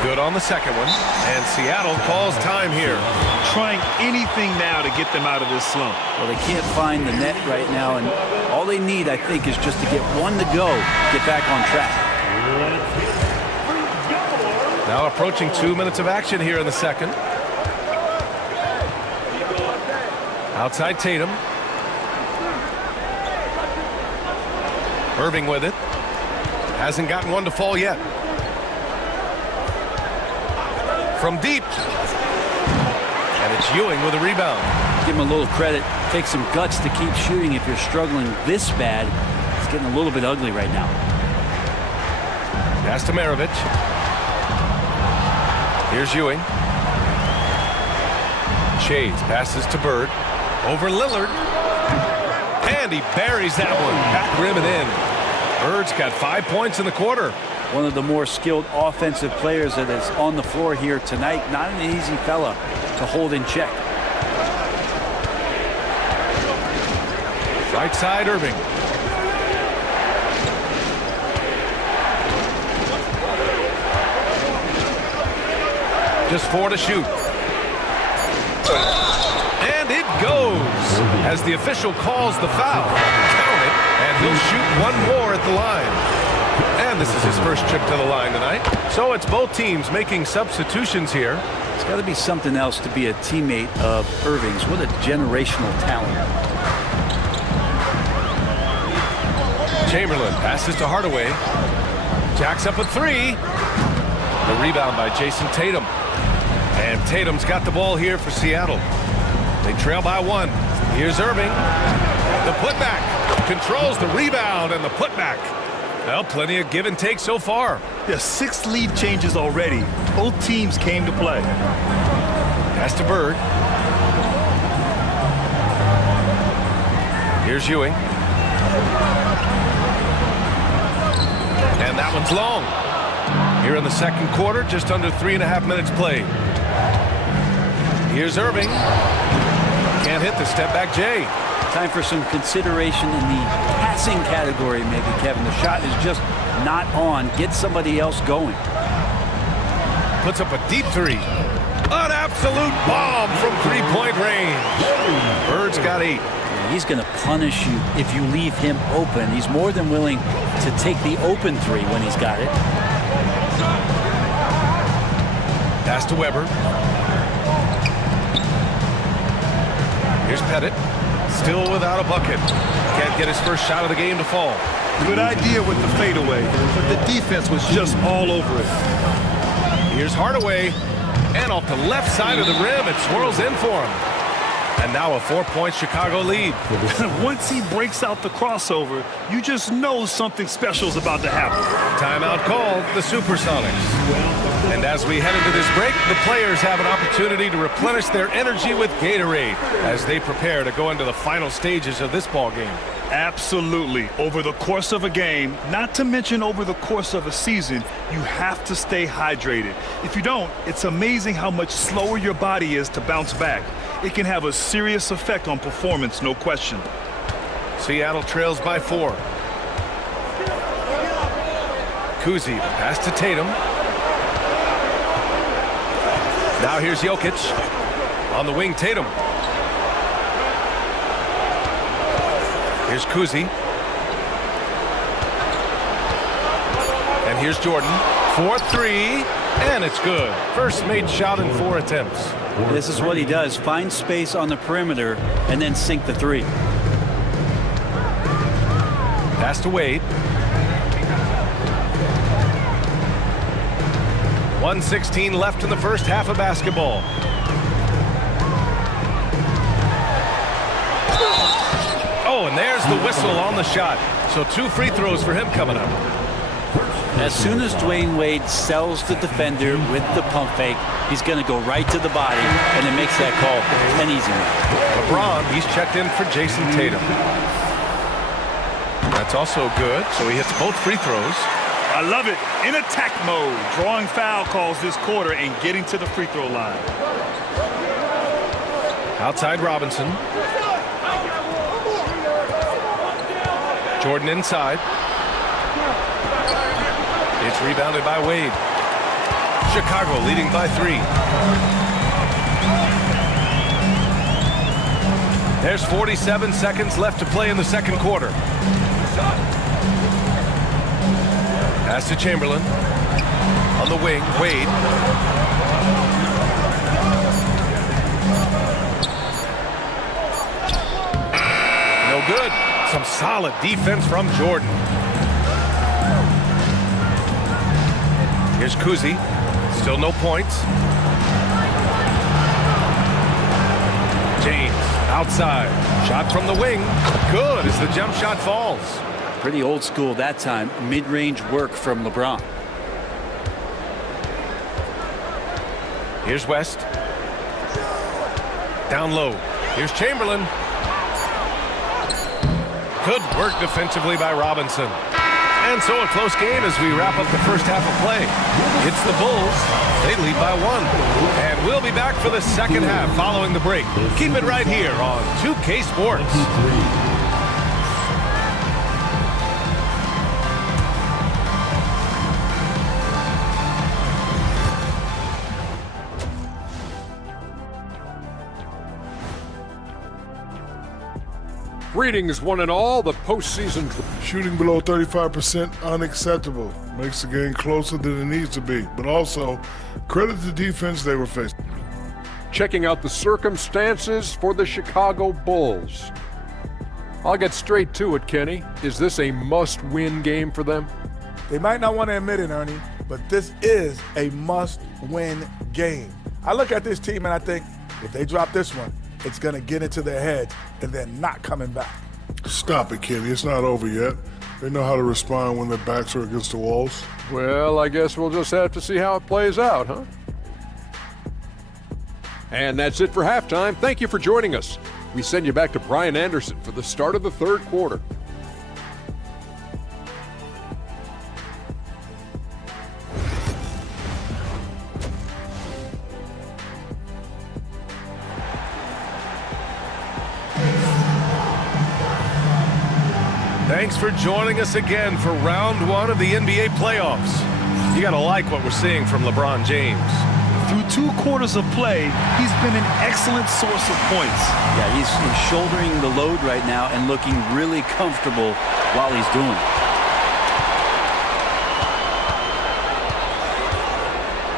Good on the second one, and Seattle calls time here. Trying anything now to get them out of this slump. Well, they can't find the net right now, and all they need, I think, is just to get one to go, get back on track. Now approaching 2 minutes of action here in the second. Outside Tatum. Irving with it. Hasn't gotten one to fall yet. From deep. And it's Ewing with a rebound. Give him a little credit. Take some guts to keep shooting if you're struggling this bad. It's getting a little bit ugly right now. Pass to Maravich. Here's Ewing. Shays passes to Bird. Over Lillard. And he buries that one. Back rim and in. Bird's got 5 points in the quarter. One of the more skilled offensive players that is on the floor here tonight. Not an easy fella to hold in check. Right side, Irving. Just 4 to shoot. And it goes as the official calls the foul. Count it, and he'll shoot one more at the line. And this is his first trip to the line tonight. So it's both teams making substitutions here. It's got to be something else to be a teammate of Irving's. What a generational talent. Chamberlain passes to Hardaway. Jacks up a three. The rebound by Jason Tatum. And Tatum's got the ball here for Seattle. They trail by one. Here's Irving. The putback. Controls the rebound and the putback. Well, plenty of give and take so far. Yeah, 6 lead changes already. Both teams came to play. Pass to Bird. Here's Ewing. And that one's long. Here in the second quarter, just under 3.5 minutes played. Here's Irving. Can't hit the step back Jay. Time for some consideration in the passing category, maybe, Kevin. The shot is just not on. Get somebody else going. Puts up a deep three. An absolute bomb from three-point range. Bird's got 8. He's going to punish you if you leave him open. He's more than willing to take the open three when he's got it. Pass to Weber. Here's Pettit. Still without a bucket. Can't get his first shot of the game to fall. Good idea with the fadeaway, but the defense was just all over it. Here's Hardaway. And off the left side of the rim, it swirls in for him. And now a 4-point Chicago lead. Once he breaks out the crossover, you just know something special is about to happen. Timeout called, the Supersonics. And as we head into this break, the players have an opportunity to replenish their energy with Gatorade as they prepare to go into the final stages of this ball game. Absolutely. Over the course of a game, not to mention over the course of a season, you have to stay hydrated. If you don't, it's amazing how much slower your body is to bounce back. It can have a serious effect on performance, no question. Seattle trails by 4. Kuzi, pass to Tatum. Now here's Jokic. On the wing, Tatum. Here's Kuzi. And here's Jordan. 4-3, and it's good. First made shot in 4 attempts. This is what he does. Find space on the perimeter and then sink the three. Pass to Wade. 1:16 left in the first half of basketball. Oh, and there's the whistle on the shot. So 2 free throws for him coming up. As soon as Dwayne Wade sells the defender with the pump fake, he's going to go right to the body, and it makes that call an easy one. LeBron, he's checked in for Jason Tatum. That's also good, so he hits both free throws. I love it. In attack mode, drawing foul calls this quarter and getting to the free throw line. Outside Robinson. Jordan inside. It's rebounded by Wade. Chicago leading by 3. There's 47 seconds left to play in the second quarter. Pass to Chamberlain. On the wing, Wade. No good. Some solid defense from Jordan. Here's Kuzi. Still no points. James outside. Shot from the wing. Good as the jump shot falls. Pretty old school that time. Mid-range work from LeBron. Here's West. Down low. Here's Chamberlain. Good work defensively by Robinson. And so a close game as we wrap up the first half of play. It's the Bulls. They lead by 1. And we'll be back for the second half following the break. Keep it right here on 2K Sports. Greetings, one and all. The postseason. Shooting below 35% unacceptable. Makes the game closer than it needs to be. But also, credit the defense they were facing. Checking out the circumstances for the Chicago Bulls. I'll get straight to it, Kenny. Is this a must-win game for them? They might not want to admit it, Ernie, but this is a must-win game. I look at this team and I think, if they drop this one, it's going to get into their heads and they're not coming back. Stop it, Kenny. It's not over yet. They know how to respond when their backs are against the walls. Well, I guess we'll just have to see how it plays out, huh? And that's it for halftime. Thank you for joining us. We send you back to Brian Anderson for the start of the third quarter. Thanks for joining us again for round one of the NBA playoffs. You gotta like what we're seeing from LeBron James. Through 2 quarters of play, he's been an excellent source of points. Yeah, he's shouldering the load right now and looking really comfortable while he's doing it.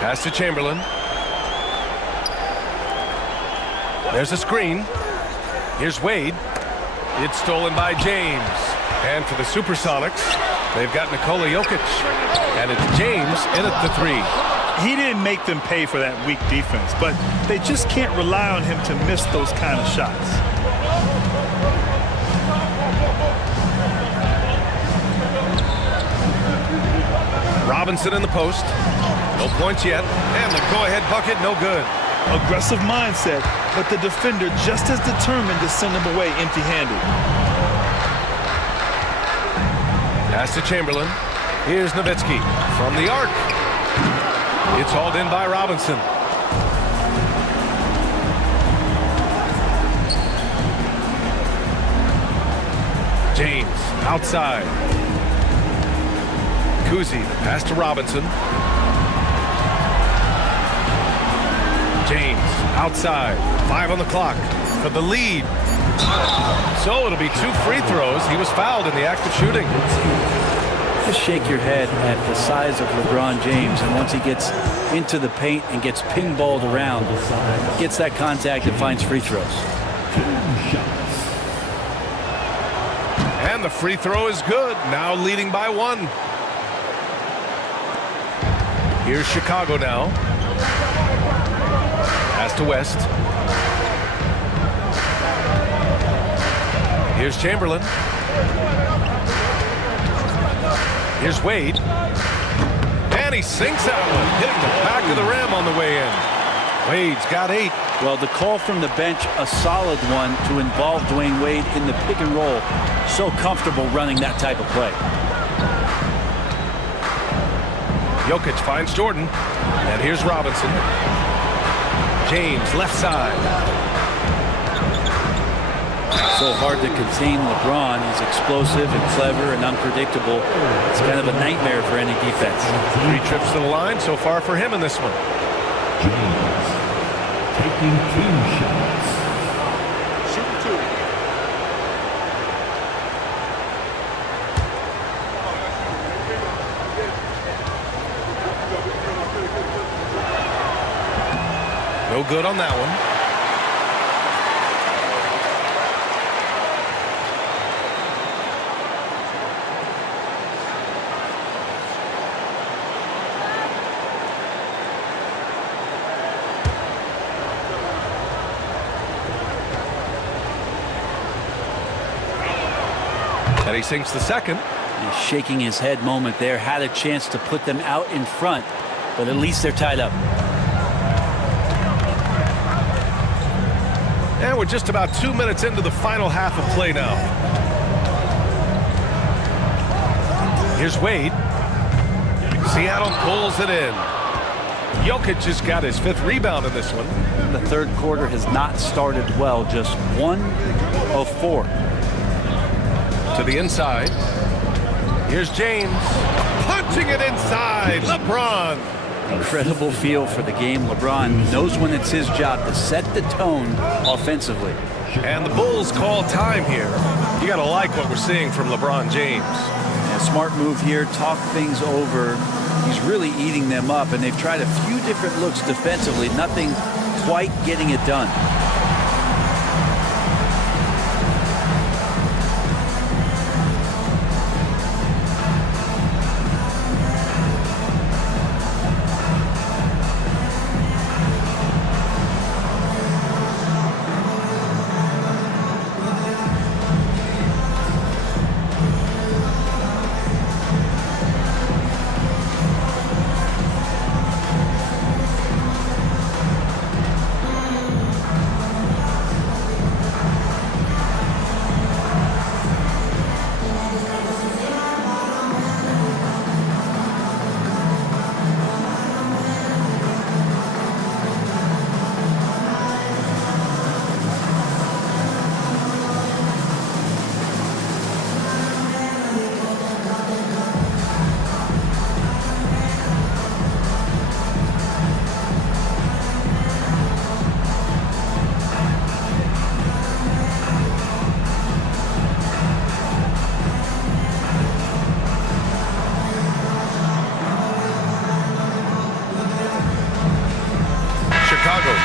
Pass to Chamberlain. There's a screen. Here's Wade. It's stolen by James. And for the Supersonics, they've got Nikola Jokic. And it's James in at the 3. He didn't make them pay for that weak defense, but they just can't rely on him to miss those kind of shots. Robinson in the post. No points yet. And the go-ahead bucket, no good. Aggressive mindset, but the defender just as determined to send him away empty-handed. Pass to Chamberlain. Here's Nowitzki from the arc. It's hauled in by Robinson. James outside. Kuzi, the pass to Robinson. James outside. 5 on the clock for the lead. So it'll be 2 free throws. He was fouled in the act of shooting. Just shake your head at the size of LeBron James, and once he gets into the paint and gets pinballed around, gets that contact and finds free throws. And the free throw is good. Now leading by 1. Here's Chicago now. Pass to West. Here's Chamberlain. Here's Wade. And he sinks that one, hitting the back of the rim on the way in. Wade's got 8. Well, the call from the bench, a solid one to involve Dwayne Wade in the pick and roll. So comfortable running that type of play. Jokic finds Jordan. And here's Robinson. James, left side. So hard to contain LeBron. He's explosive and clever and unpredictable. It's kind of a nightmare for any defense. 3 trips to the line so far for him in this one. James taking 2 shots. Super 2. No good on that one. And he sinks the second. He's shaking his head moment there. Had a chance to put them out in front, but at least they're tied up. And we're just about 2 minutes into the final half of play now. Here's Wade. Seattle pulls it in. Jokic just got his 5th rebound in this one. The third quarter has not started well. Just 1 of 4. To the inside. Here's James. Punching it inside. LeBron. Incredible feel for the game. LeBron knows when it's his job to set the tone offensively. And the Bulls call time here. You got to like what we're seeing from LeBron James. Yeah, smart move here. Talk things over. He's really eating them up, and they've tried a few different looks defensively. Nothing quite getting it done.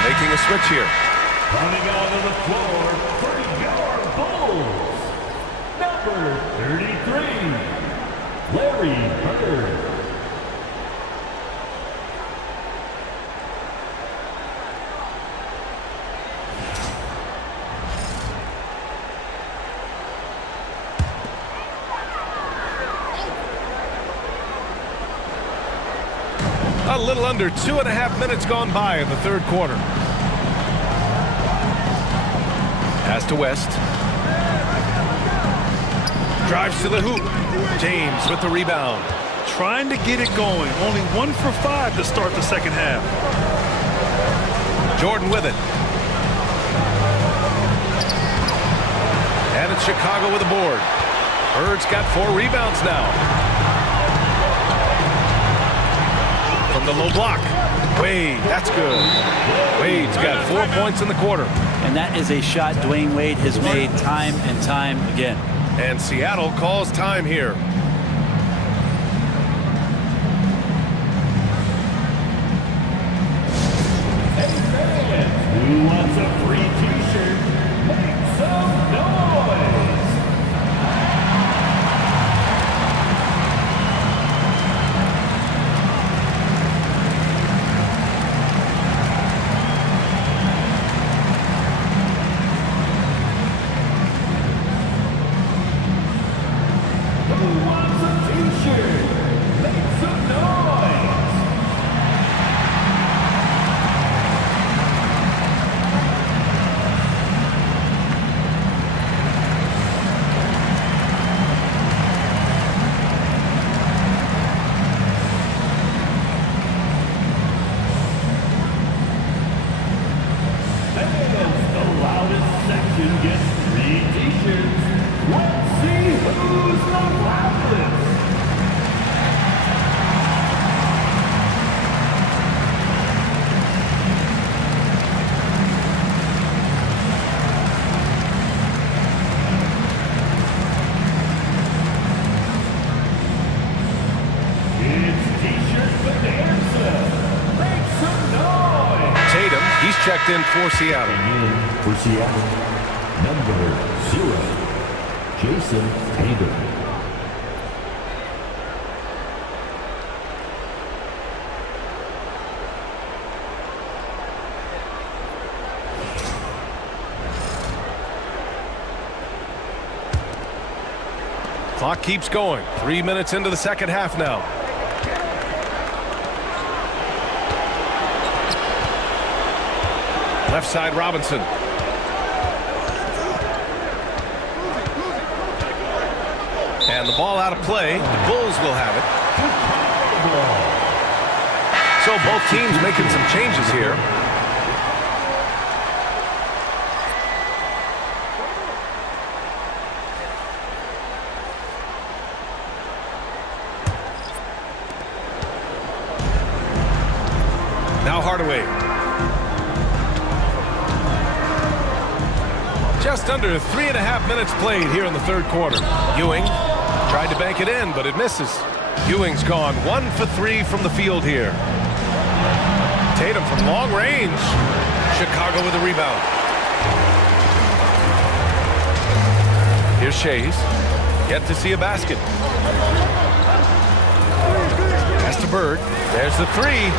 Making a switch here. Coming onto the floor for your Bulls, number 33, Larry Bird. A little under 2.5 minutes gone by in the third quarter. Pass to West. Drives to the hoop. James with the rebound. Trying to get it going. Only 1 for 5 to start the second half. Jordan with it. And it's Chicago with the board. Bird's got 4 rebounds now. From the low block. Wade, that's good. Wade's got 4 points in the quarter. And that is a shot Dwayne Wade has made time and time again. And Seattle calls time here. Hey fans, who wants a free t-shirt? Make some noise! Checked in for Seattle. For Seattle, number 0, Jason Tatum. Clock keeps going. 3 minutes into the second half now. Left side, Robinson. And the ball out of play. The Bulls will have it. So both teams making some changes here. Now Hardaway. Just under 3.5 minutes played here in the third quarter. Ewing tried to bank it in, but it misses. Ewing's gone 1 for 3 from the field here. Tatum from long range. Chicago with a rebound. Here's Shays. Yet to see a basket. Pass to Bird. There's the three.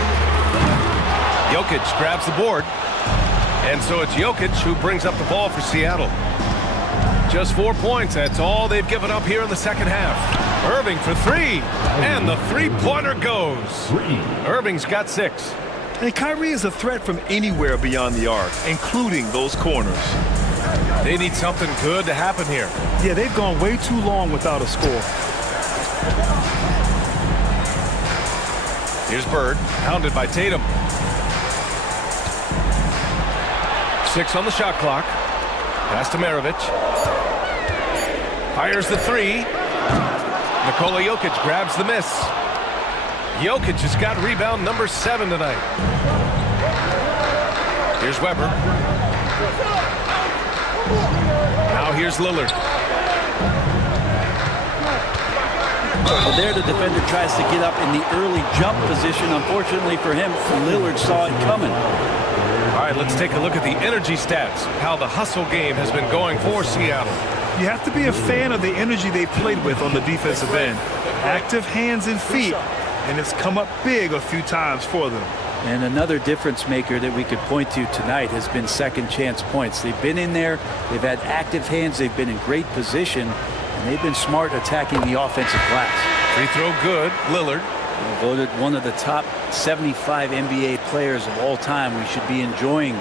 Jokic grabs the board. And so it's Jokic who brings up the ball for Seattle. Just 4 points. That's all they've given up here in the second half. Irving for three. And the three-pointer goes. Irving's got 6. And Kyrie is a threat from anywhere beyond the arc, including those corners. They need something good to happen here. Yeah, they've gone way too long without a score. Here's Bird, hounded by Tatum. 6 on the shot clock. Pass to Maravich. Fires the three. Nikola Jokic grabs the miss. Jokic has got rebound number 7 tonight. Here's Weber. Now here's Lillard. Well, there the defender tries to get up in the early jump position. Unfortunately for him, Lillard saw it coming. All right, let's take a look at the energy stats, how the hustle game has been going for Seattle. You have to be a fan of the energy they've played with on the defensive end. Active hands and feet, and it's come up big a few times for them. And another difference maker that we could point to tonight has been second chance points. They've been in there, they've had active hands, they've been in great position, and they've been smart attacking the offensive glass. Free throw good, Lillard. Voted one of the top 75 NBA players of all time. We should be enjoying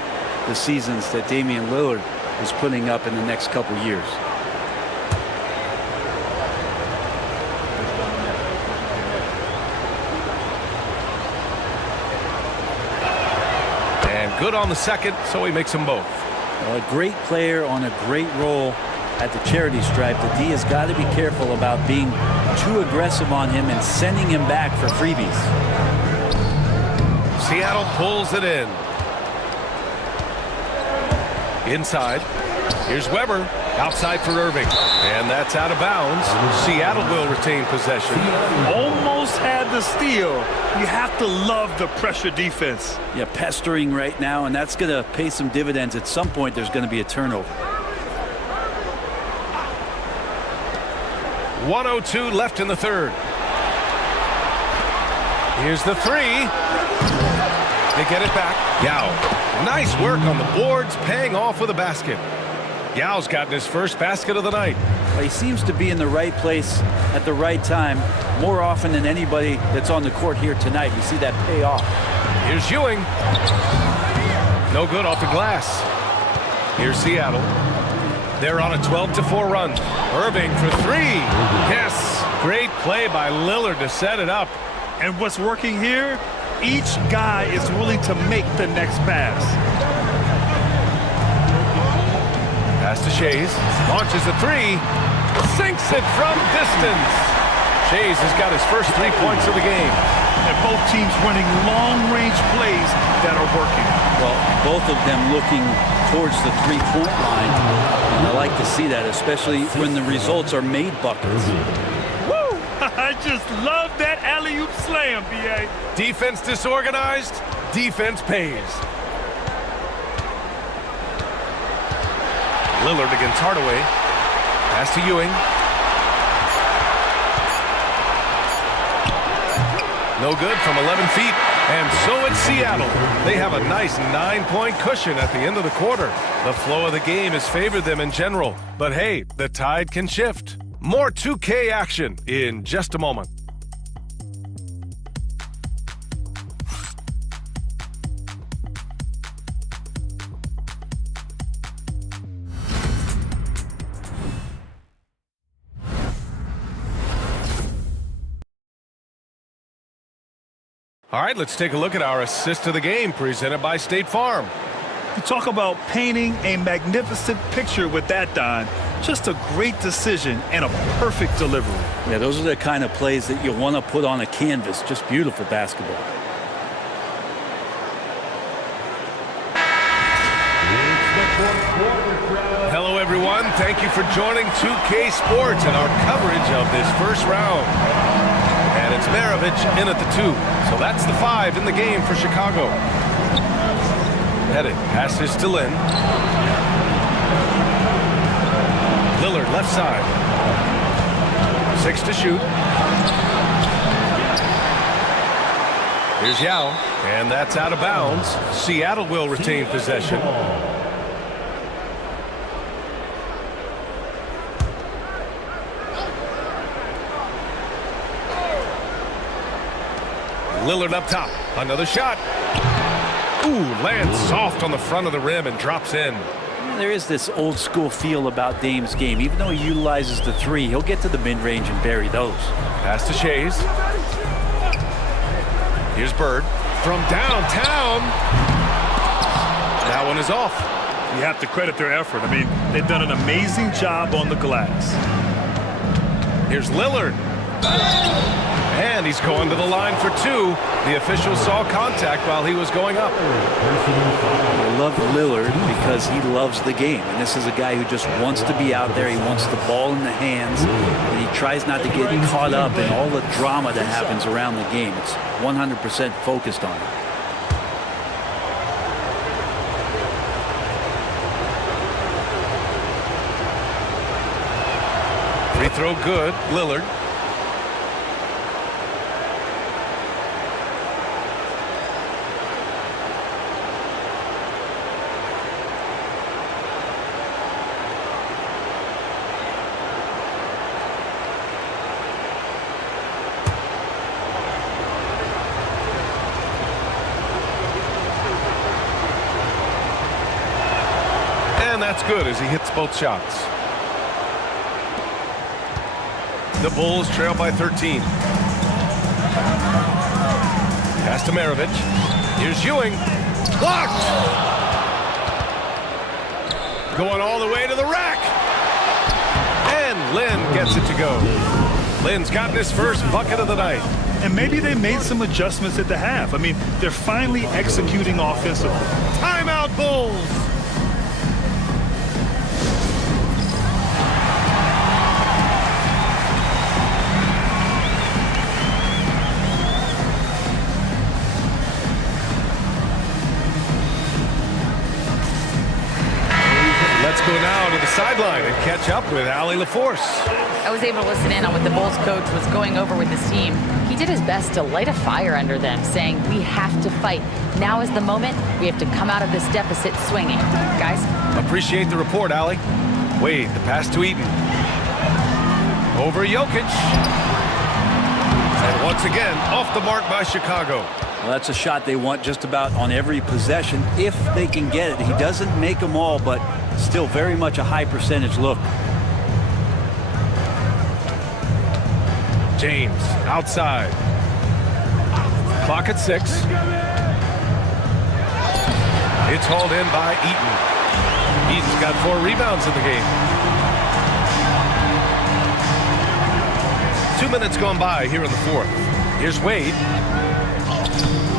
the seasons that Damian Lillard is putting up in the next couple years. And good on the second, so he makes them both. Well, a great player on a great role at the charity stripe. The D has got to be careful about being too aggressive on him and sending him back for freebies. Seattle pulls it in. Inside. Here's Weber. Outside for Irving. And that's out of bounds. Seattle will retain possession. Almost had the steal. You have to love the pressure defense. Yeah, pestering right now, and that's going to pay some dividends. At some point, there's going to be a turnover. 1:02 left in the third. Here's the three. They get it back. Yao. Nice work on the boards, paying off with a basket. Yao's gotten his first basket of the night. Well, he seems to be in the right place at the right time more often than anybody that's on the court here tonight. You see that pay off. Here's Ewing. No good off the glass. Here's Seattle. They're on a 12-4 run. Irving for three. Yes. Great play by Lillard to set it up. And what's working here? Each guy is willing to make the next pass. Pass to Shays. Launches a three. Sinks it from distance. Shays has got his first 3 points of the game. And both teams running long-range plays that are working. Well, both of them looking towards the three-point line. And I like to see that, especially when the results are made buckets. Woo! I just love that alley-oop slam, B.A. Defense disorganized. Defense pays. Lillard against Hardaway. Pass to Ewing. No good from 11 feet. And so it's Seattle. They have a nice 9-point cushion at the end of the quarter. The flow of the game has favored them in general. But hey, the tide can shift. More 2K action in just a moment. All right, let's take a look at our assist of the game presented by State Farm. You talk about painting a magnificent picture with that, Don. Just a great decision and a perfect delivery. Yeah, those are the kind of plays that you want to put on a canvas. Just beautiful basketball. thank you for joining 2K Sports and our coverage of this first round. And it's Maravich in at the 2. So that's the 5 in the game for Chicago. Headed, pass is still in. Lillard left side. 6 to shoot. Here's Yao, and that's out of bounds. Seattle will retain possession. Lillard up top. Another shot. Ooh, lands soft on the front of the rim and drops in. There is this old school feel about Dame's game. Even though he utilizes the 3, he'll get to the mid-range and bury those. Pass to Shays. Here's Bird from downtown. That one is off. You have to credit their effort. I mean, they've done an amazing job on the glass. Here's Lillard. And he's going to the line for 2. The official saw contact while he was going up. I love Lillard because he loves the game. And this is a guy who just wants to be out there. He wants the ball in the hands. And he tries not to get caught up in all the drama that happens around the game. It's 100% focused on it. Free throw good. Lillard. That's good as he hits both shots. The Bulls trail by 13. Pass to Maravich. Here's Ewing. Blocked! Going all the way to the rack. And Lynn gets it to go. Lynn's gotten his first bucket of the night. And maybe they made some adjustments at the half. I mean, they're finally executing offensively. Timeout, Bulls! Let's go now to the sideline and catch up with Allie LaForce. I was able to listen in on what the Bulls coach was going over with his team. He did his best to light a fire under them, saying, we have to fight. Now is the moment. We have to come out of this deficit swinging. Guys? Appreciate the report, Allie. Wade, the pass to Eaton. Over Jokic. And once again, off the mark by Chicago. Well, that's a shot they want just about on every possession if they can get it. He doesn't make them all, but still very much a high percentage look. James outside. Clock at 6. It's hauled in by Eaton. Eaton's got 4 rebounds in the game. 2 minutes gone by here in the 4th. Here's Wade.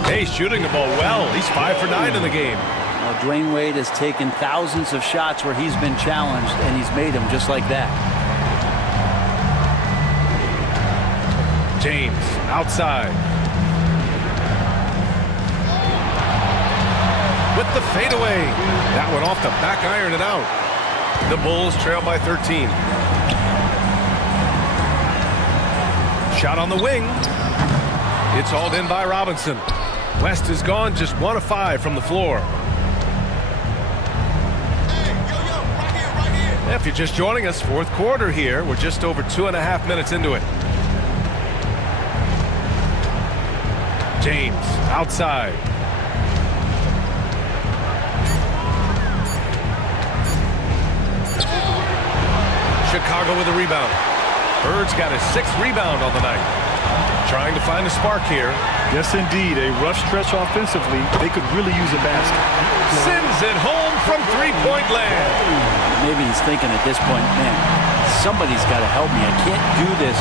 Hey, shooting the ball well. He's 5 for 9 in the game. Well, Dwayne Wade has taken thousands of shots where he's been challenged, and he's made them just like that. James outside. With the fadeaway. That one off the back iron and out. The Bulls trail by 13. Shot on the wing. It's hauled in by Robinson. West is gone, just 1 of 5 from the floor. If you're just joining us, 4th quarter here. We're just over 2.5 minutes into it. James outside. Chicago with a rebound. Bird's got his 6th rebound on the night. Trying to find a spark here. Yes, indeed. A rough stretch offensively. They could really use a basket. Sends it home from 3-point land. Maybe he's thinking at this point, man, somebody's got to help me. I can't do this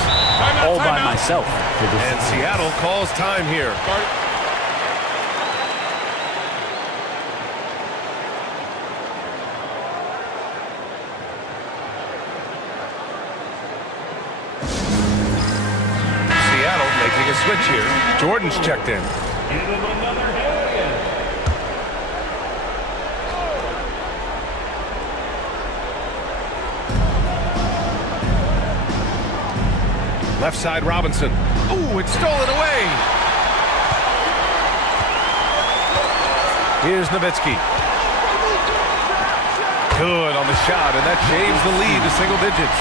all by myself. And Seattle calls time here. switch here. Jordan's checked in. Give him another area. Left side, Robinson. Ooh, it's stolen away. Here's Nowitzki. Good on the shot, and that shaves the lead to single digits.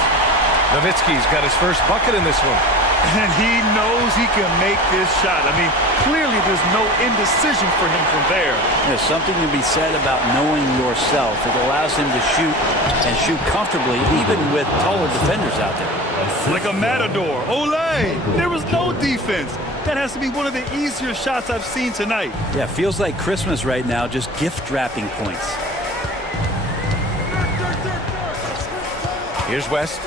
Nowitzki's got his first bucket in this one. And he knows he can make this shot. I mean, clearly there's no indecision for him from there. There's something to be said about knowing yourself. It allows him to shoot and shoot comfortably, even with taller defenders out there. Like a matador. Olay! There was no defense. That has to be one of the easier shots I've seen tonight. Yeah, feels like Christmas right now, just gift wrapping points. Here's West.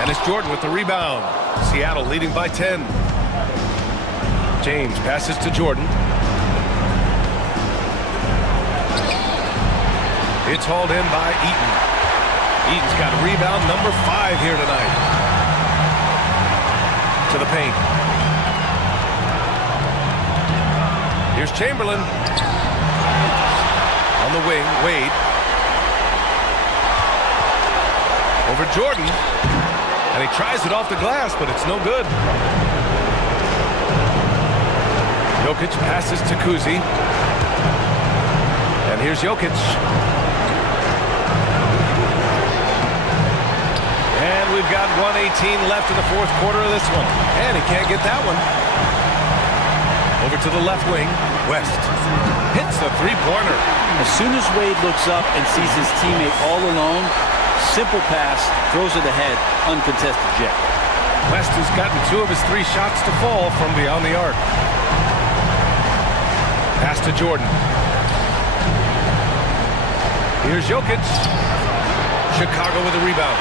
And it's Jordan with the rebound. Seattle leading by 10. James passes to Jordan. It's hauled in by Eaton. Eaton's got rebound number 5 here tonight. To the paint. Here's Chamberlain. On the wing, Wade. Over Jordan. And he tries it off the glass, but it's no good. Jokic passes to Kuzi. And here's Jokic. And we've got 1:18 left in the fourth quarter of this one. And he can't get that one. Over to the left wing, West. Hits the three-pointer. As soon as Wade looks up and sees his teammate all alone, simple pass, throws it ahead, uncontested jet. West has gotten 2 of his 3 shots to fall from beyond the arc. Pass to Jordan. Here's Jokic. Chicago with a rebound.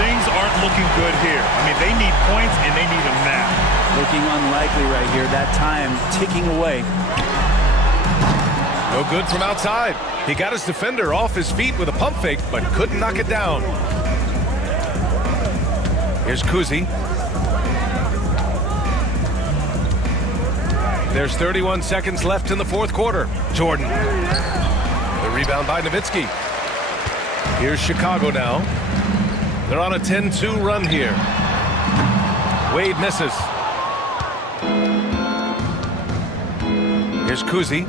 Things aren't looking good here. I mean, they need points, and they need them now. Looking unlikely right here. That time ticking away. No good from outside. He got his defender off his feet with a pump fake, but couldn't knock it down. Here's Kuzi. There's 31 seconds left in the fourth quarter. Jordan. The rebound by Nowitzki. Here's Chicago now. They're on a 10-2 run here. Wade misses. Here's Kuzi.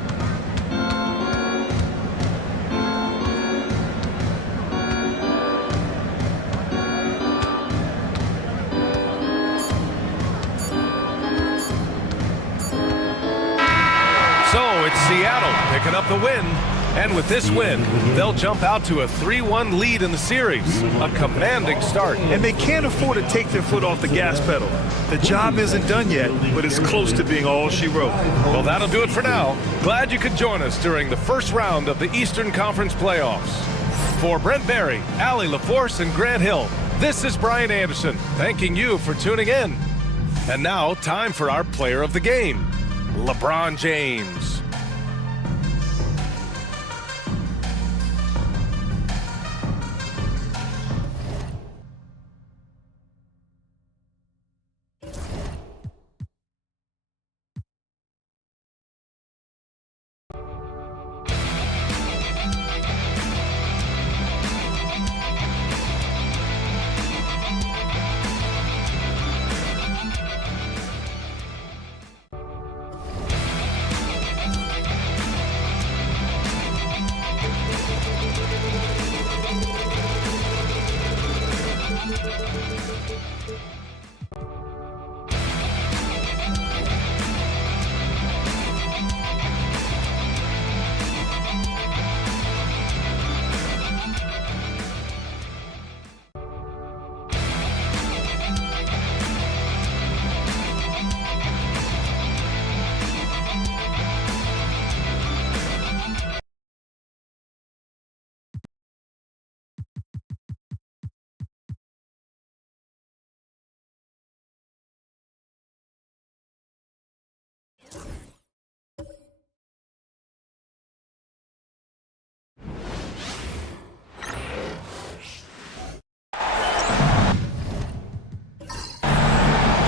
So it's Seattle picking up the win. And with this win, they'll jump out to a 3-1 lead in the series. A commanding start. And they can't afford to take their foot off the gas pedal. The job isn't done yet, but it's close to being all she wrote. Well, that'll do it for now. Glad you could join us during the first round of the Eastern Conference playoffs. For Brent Barry, Allie LaForce, and Grant Hill, this is Brian Anderson, thanking you for tuning in. And now, time for our player of the game, LeBron James.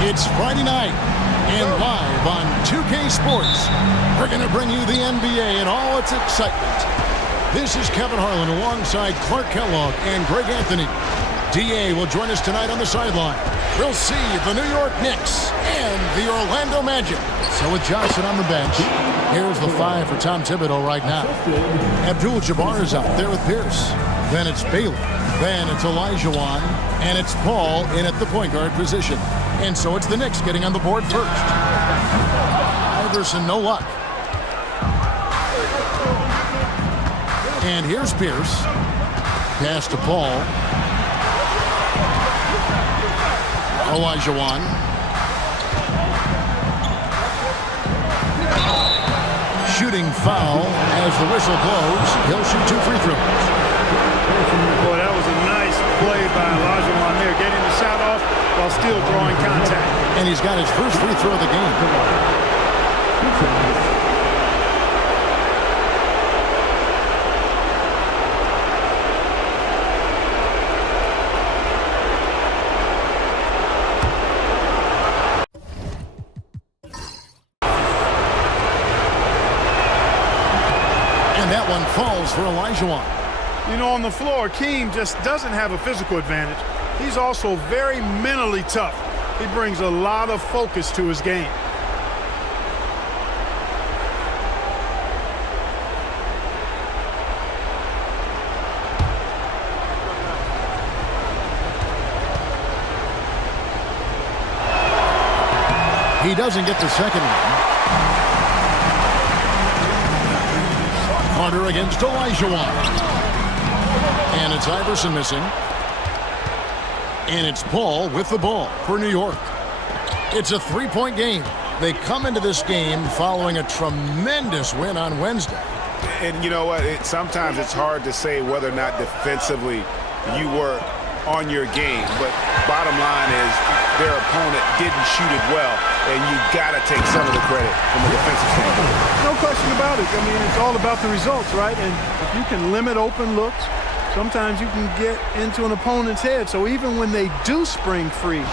It's Friday night, and live on 2K Sports, we're going to bring you the NBA and all its excitement. This is Kevin Harlan alongside Clark Kellogg and Greg Anthony. DA will join us tonight on the sideline. We'll see the New York Knicks and the Orlando Magic. So with Johnson on the bench, here's the 5 for Tom Thibodeau right now. Abdul-Jabbar is out there with Pierce. Then it's Bailey. Then it's Olajuwon. And it's Paul in at the point guard position. And so it's the Knicks getting on the board first. Iverson, no luck. And here's Pierce. Pass to Paul. Olajuwon. Shooting foul as the whistle blows. He'll shoot 2 free throws. Boy, that was a nice play by Olajuwon there, getting the shot off while still drawing contact. And he's got his first free throw of the game. That one falls for Olajuwon. You know, on the floor, Keem just doesn't have a physical advantage. He's also very mentally tough. He brings a lot of focus to his game. He doesn't get the second one. Carter against Olajuwon. And it's Iverson missing. And it's Paul with the ball for New York. It's a 3-point game. They come into this game following a tremendous win on Wednesday. And you know what? Sometimes it's hard to say whether or not defensively you were on your game. But bottom line is their opponent didn't shoot it well. And you got to take some of the credit from a defensive standpoint. No question about it. I mean, it's all about the results, right? And if you can limit open looks, sometimes you can get into an opponent's head. So even when they do spring free,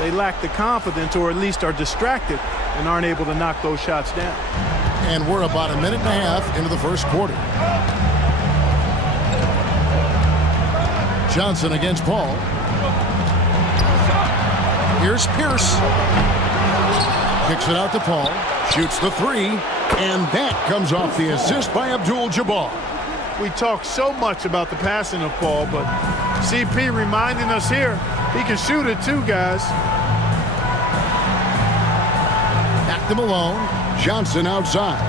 they lack the confidence or at least are distracted and aren't able to knock those shots down. And we're about a minute and a half into the first quarter. Johnson against Paul. Here's Pierce. Kicks it out to Paul. Shoots the 3. And that comes off the assist by Abdul-Jabbar. We talk so much about the passing of Paul, but CP reminding us here, he can shoot it too, guys. Back to Malone. Johnson outside.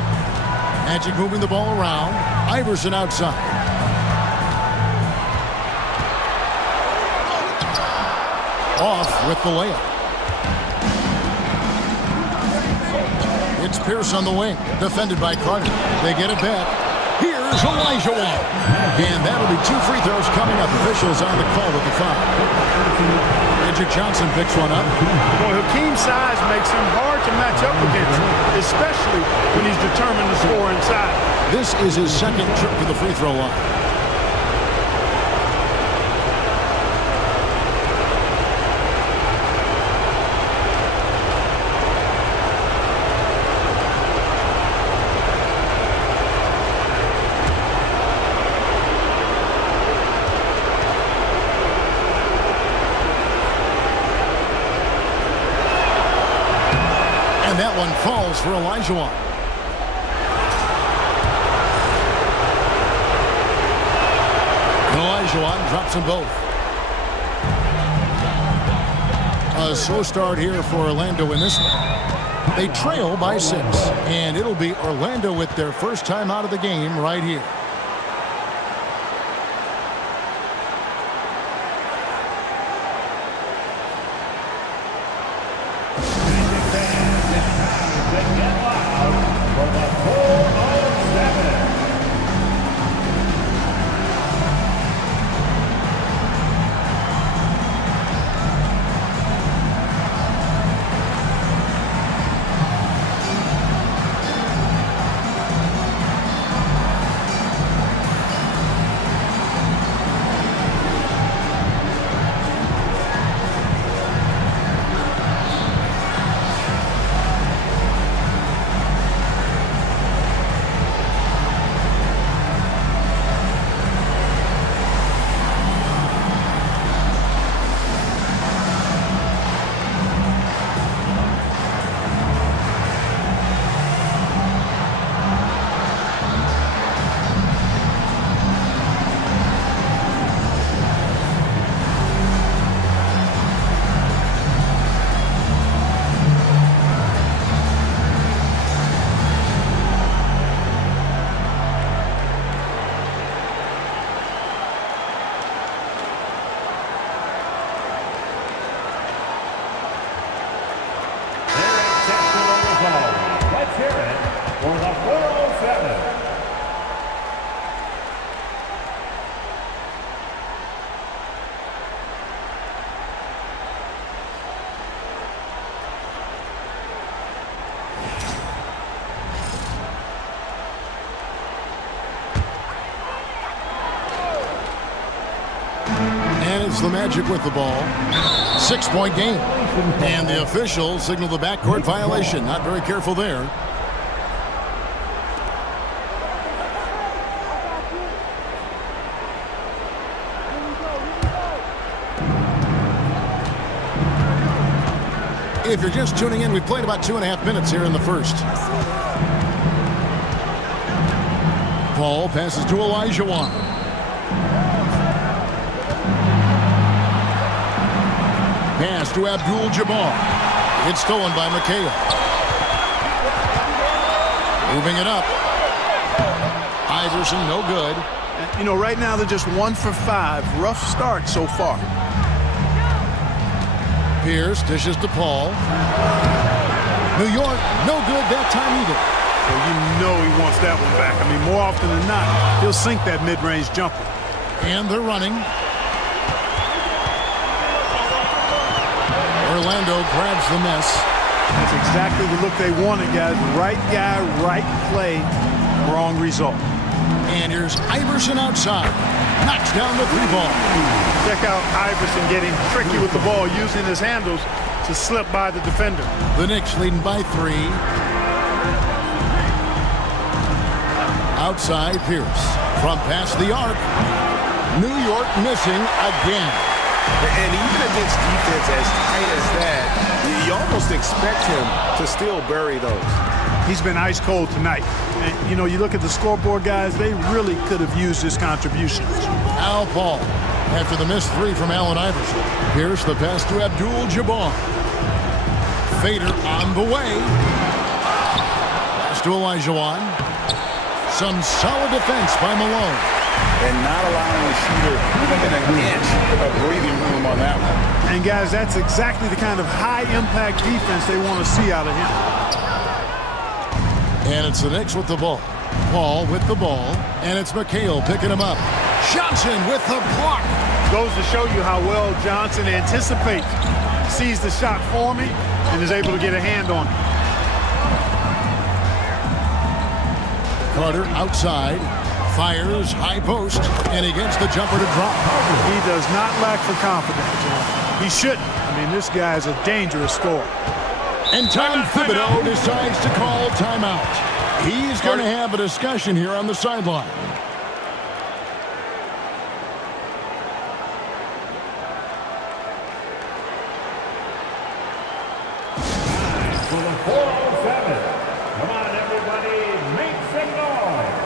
Magic moving the ball around. Iverson outside. Off with the layup. It's Pierce on the wing, defended by Carter. They get it back. Here's Olajuwon. And that'll be 2 free throws coming up. Officials on the call with the foul. Magic Johnson picks one up. Well, Hakeem's size makes him hard to match up against, especially when he's determined to score inside. This is his second trip to the free throw line. And that one falls for Olajuwon. Olajuwon drops them both. A slow start here for Orlando in this one. They trail by 6, and it'll be Orlando with their first time out of the game right here. Sheeran for the 407. And it's the Magic with the ball. 6-point game. And the officials signal the backcourt violation. Not very careful there. If you're just tuning in, we've played about 2.5 minutes here in the first. Paul passes to Olajuwon. Pass to Abdul-Jabbar. It's stolen by McHale. Moving it up. Iverson, no good. You know, right now they're just 1 for 5. Rough start so far. Pierce dishes to Paul. New York, no good that time either. So you know he wants that one back. I mean, more often than not, he'll sink that mid-range jumper. And they're running. Orlando grabs the miss. That's exactly the look they wanted, guys. Right guy, right play, wrong result. And here's Iverson outside. Knocks down the 3-ball. Check out Iverson getting tricky with the ball, using his handles to slip by the defender. The Knicks leading by 3. Outside Pierce. From past the arc. New York missing again. And even against defense as tight as that, you almost expect him to still bury those. He's been ice cold tonight. And, you know, you look at the scoreboard, guys, they really could have used his contributions. Al Paul after the missed 3 from Allen Iverson. Pierce the pass to Abdul-Jabbar. Fader on the way. Pass to Olajuwon. Some solid defense by Malone. And not allowing the shooter even an inch of breathing room on that one. And, guys, that's exactly the kind of high-impact defense they want to see out of him. And it's the Knicks with the ball. Paul with the ball. And it's McHale picking him up. Johnson with the block. Goes to show you how well Johnson anticipates. Sees the shot forming and is able to get a hand on it. Carter outside. Fires, high post, and he gets the jumper to drop. He does not lack for confidence. He shouldn't. I mean, this guy is a dangerous scorer. And Tom Thibodeau decides to call timeout. He's going to have a discussion here on the sideline. For the 407. Come on, everybody, make some noise.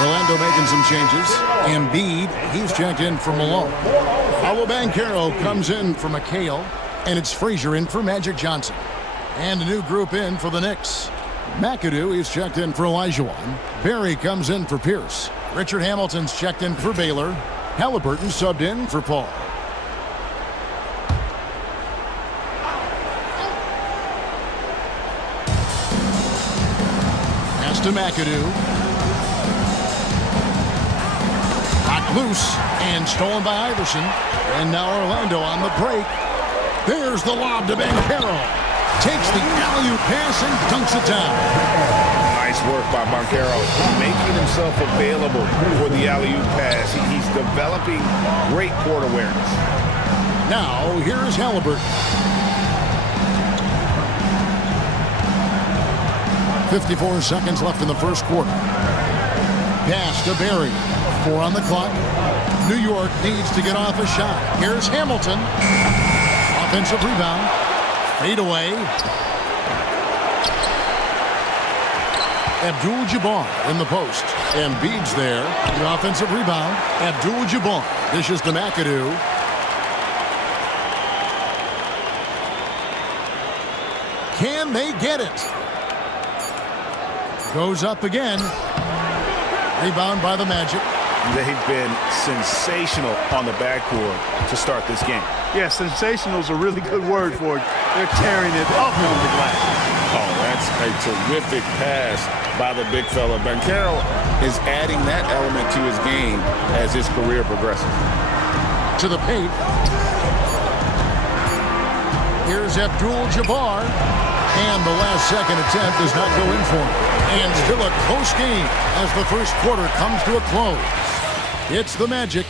Orlando making some changes. Embiid, he's checked in for Malone. Paolo Banchero comes in for McHale, and it's Frazier in for Magic Johnson. And a new group in for the Knicks. McAdoo is checked in for Olajuwon. Barry comes in for Pierce. Richard Hamilton's checked in for Baylor. Halliburton subbed in for Paul. Pass to McAdoo. Loose and stolen by Iverson. And now Orlando on the break. There's the lob to Banchero. Takes the alley-oop pass and dunks it down. Nice work by Banchero, making himself available for the alley-oop pass. He's developing great court awareness. Now, here's Halliburton. 54 seconds left in the first quarter. Pass to Barry. 4 on the clock. New York needs to get off a shot. Here's Hamilton. Offensive rebound. Fade away. Abdul-Jabbar in the post. Embiid's there. The offensive rebound. Abdul-Jabbar dishes to McAdoo. Can they get it? Goes up again. Rebound by the Magic. They've been sensational on the backboard to start this game. Yeah, sensational is a really good word for it. They're tearing it up on the glass. Oh, that's a terrific pass by the big fella. Banchero is adding that element to his game as his career progresses. To the paint. Here's Abdul-Jabbar. And the last second attempt does not go in for him. And still a close game as the first quarter comes to a close. It's the Magic.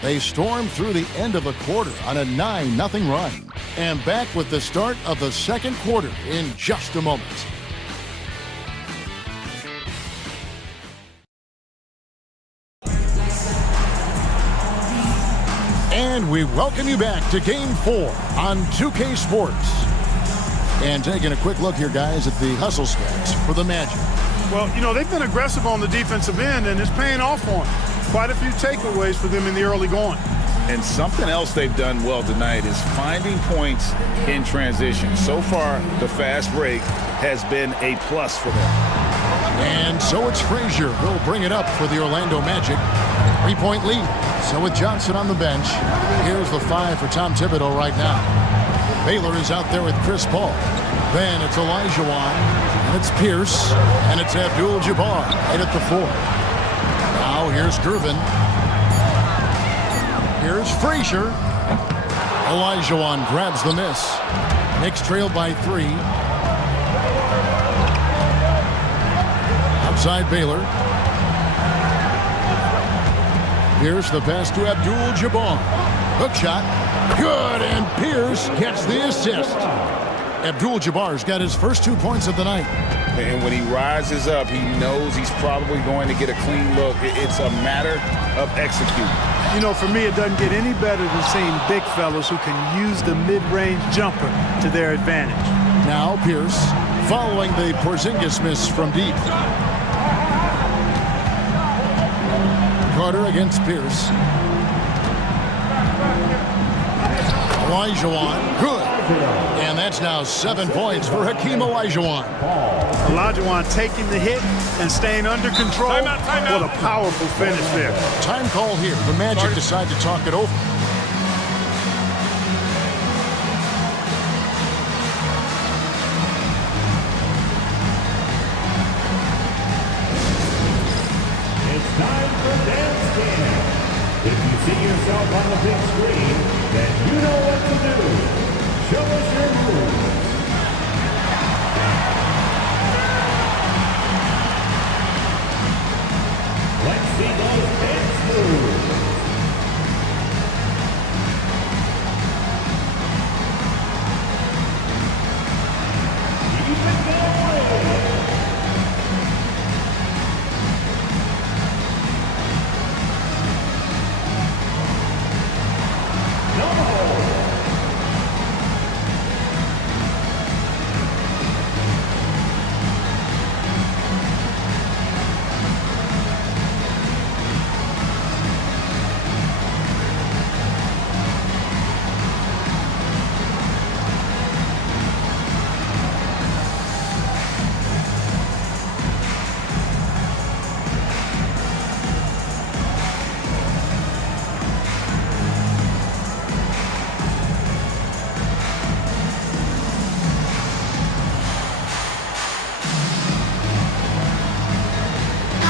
They storm through the end of the quarter on a 9-0 run. And back with the start of the second quarter in just a moment. And we welcome you back to Game 4 on 2K Sports. And taking a quick look here, guys, at the hustle stats for the Magic. Well, you know, they've been aggressive on the defensive end, and it's paying off for them. Quite a few takeaways for them in the early going. And something else they've done well tonight is finding points in transition. So far, the fast break has been a plus for them. And so it's Frazier will bring it up for the Orlando Magic. 3-point lead. So with Johnson on the bench, here's the 5 for Tom Thibodeau right now. Baylor is out there with Chris Paul. Then it's Olajuwon, and it's Pierce, and it's Abdul-Jabbar right at the 4. Now here's Gervin. Here's Frazier. Olajuwon grabs the miss. Knicks trail by 3. Outside Baylor. Here's the pass to Abdul-Jabbar. Hook shot. Good, and Pierce gets the assist. Abdul-Jabbar's got his first 2 points of the night. And when he rises up, he knows he's probably going to get a clean look. It's a matter of executing. You know, for me, it doesn't get any better than seeing big fellas who can use the mid-range jumper to their advantage. Now Pierce, following the Porzingis miss from deep. Carter against Pierce. Olajuwon, good. And that's now 7 points for Hakeem Olajuwon. Olajuwon taking the hit and staying under control. Timeout. What a powerful finish there. Time call here. The Magic decide to talk it over. It's time for Dance Cam. If you see yourself on the big screen, then you know what to do. Show us your moves. Let's see those dance moves.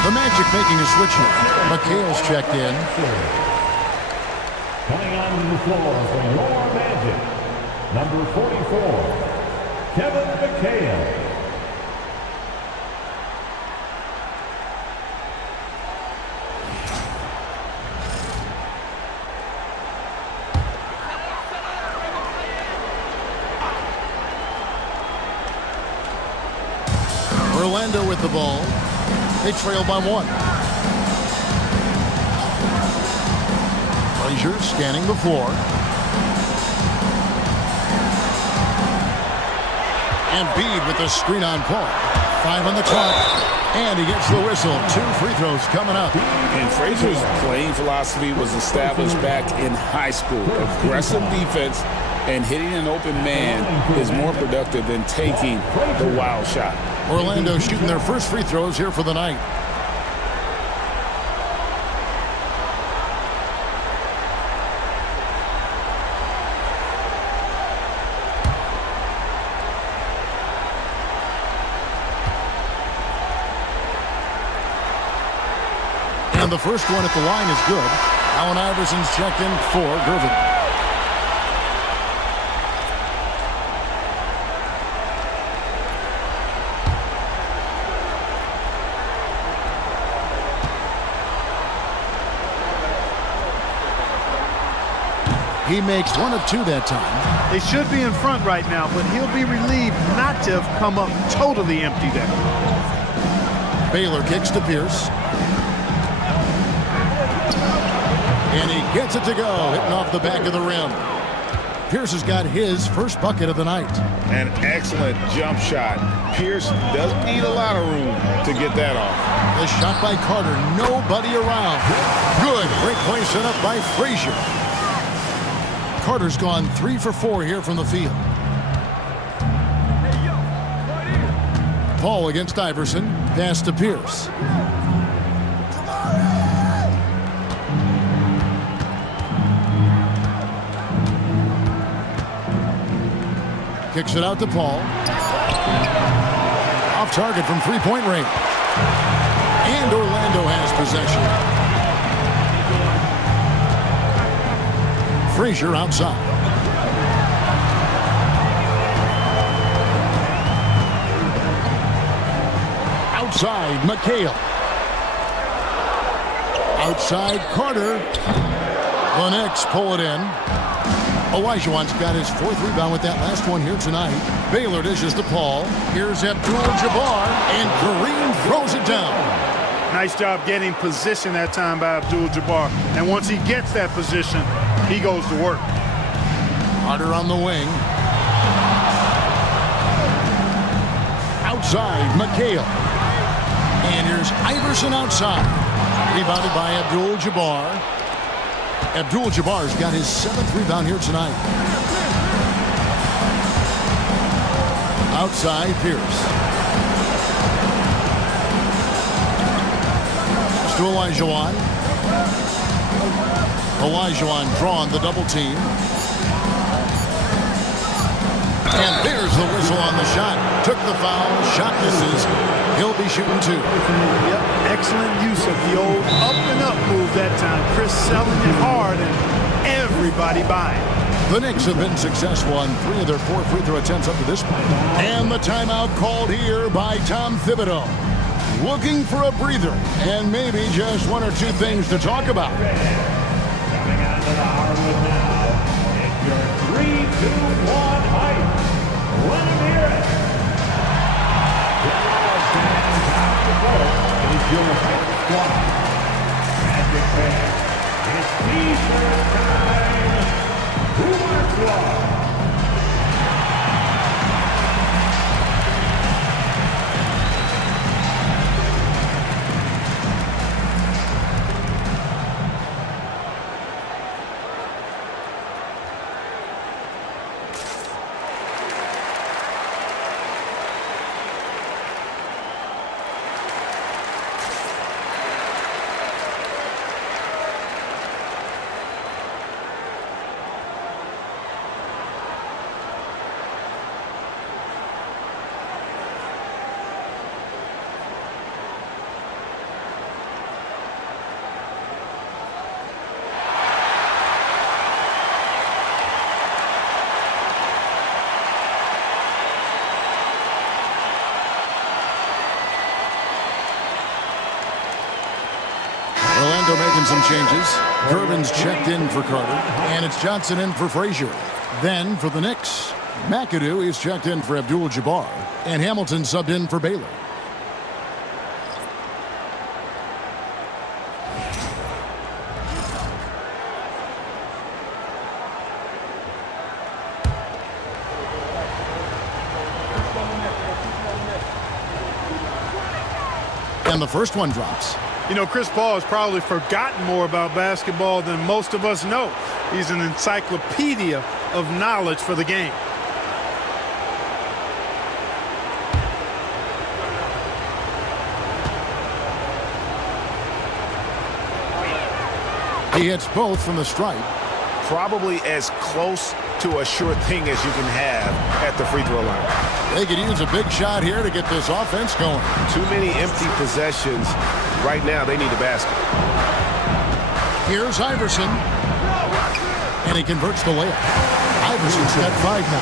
The Magic making a switch here. McHale's checked in. Coming on the floor for your Magic, number 44, Kevin McHale. Orlando with the ball. They trail by 1. Frazier scanning the floor. Embiid with the screen on Paul. 5 on the clock. And he gets the whistle. 2 free throws coming up. And Frazier's playing philosophy was established back in high school. Aggressive defense and hitting an open man is more productive than taking the wild shot. Orlando shooting their first free throws here for the night. And the first one at the line is good. Allen Iverson's checked in for Gervin. He makes 1 of 2 that time. They should be in front right now, but he'll be relieved not to have come up totally empty there. Baylor kicks to Pierce. And he gets it to go, hitting off the back of the rim. Pierce has got his first bucket of the night. An excellent jump shot. Pierce doesn't need a lot of room to get that off. The shot by Carter, nobody around. Good, great play set up by Frazier. Carter's gone 3 for 4 here from the field. Paul against Iverson. Pass to Pierce. Kicks it out to Paul. Off target from three-point range. And Orlando has possession. Frazier outside. Outside, McHale. Outside, Carter. The Knicks pull it in. Olajuwon's got his 4th rebound with that last one here tonight. Baylor dishes to Paul. Here's Abdul-Jabbar, and Kareem throws it down. Nice job getting position that time by Abdul-Jabbar. And once he gets that position, he goes to work. Carter on the wing. Outside, McHale. And here's Iverson outside. Rebounded by Abdul-Jabbar. Abdul-Jabbar's got his 7th rebound here tonight. Outside, Pierce. To Olajuwon. Olajuwon drawn the double team. And there's the whistle on the shot. Took the foul. Shot misses. He'll be shooting 2. Yep, excellent use of the old up and up move that time. Chris selling it hard and everybody buying. The Knicks have been successful on 3 of their 4 free throw attempts up to this point. And the timeout called here by Tom Thibodeau. Looking for a breather and maybe just 1 or 2 things to talk about. Coming onto the hardwood now, it's your 3-2-1 height. Let him hear it. Is your head squad. Magic fans, it's T-shirt time. Who wants one? also making some changes. Gervin's checked in for Carter, and it's Johnson in for Frazier. Then for the Knicks, McAdoo is checked in for Abdul-Jabbar, and Hamilton subbed in for Baylor. And the first one drops. You know, Chris Paul has probably forgotten more about basketball than most of us know. He's an encyclopedia of knowledge for the game. He hits both from the stripe. Probably as close to a sure thing as you can have at the free throw line. They could use a big shot here to get this offense going. Too many empty possessions. Right now, they need a basket. Here's Iverson. And he converts the layup. Iverson's got 5 now.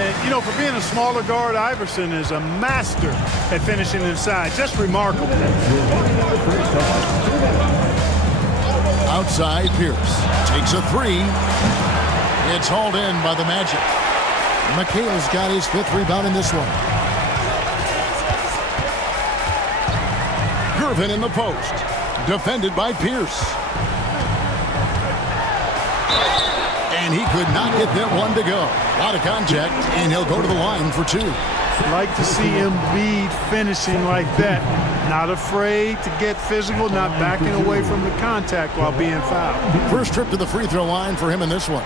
And, you know, for being a smaller guard, Iverson is a master at finishing inside. Just remarkable. Outside, Pierce takes a 3. It's hauled in by the Magic. McHale's got his 5th rebound in this one. Gervin in the post. Defended by Pierce. And he could not get that one to go. A lot of contact, and he'll go to the line for 2. Like to see Embiid finishing like that. Not afraid to get physical, not backing away from the contact while being fouled. First trip to the free throw line for him in this one.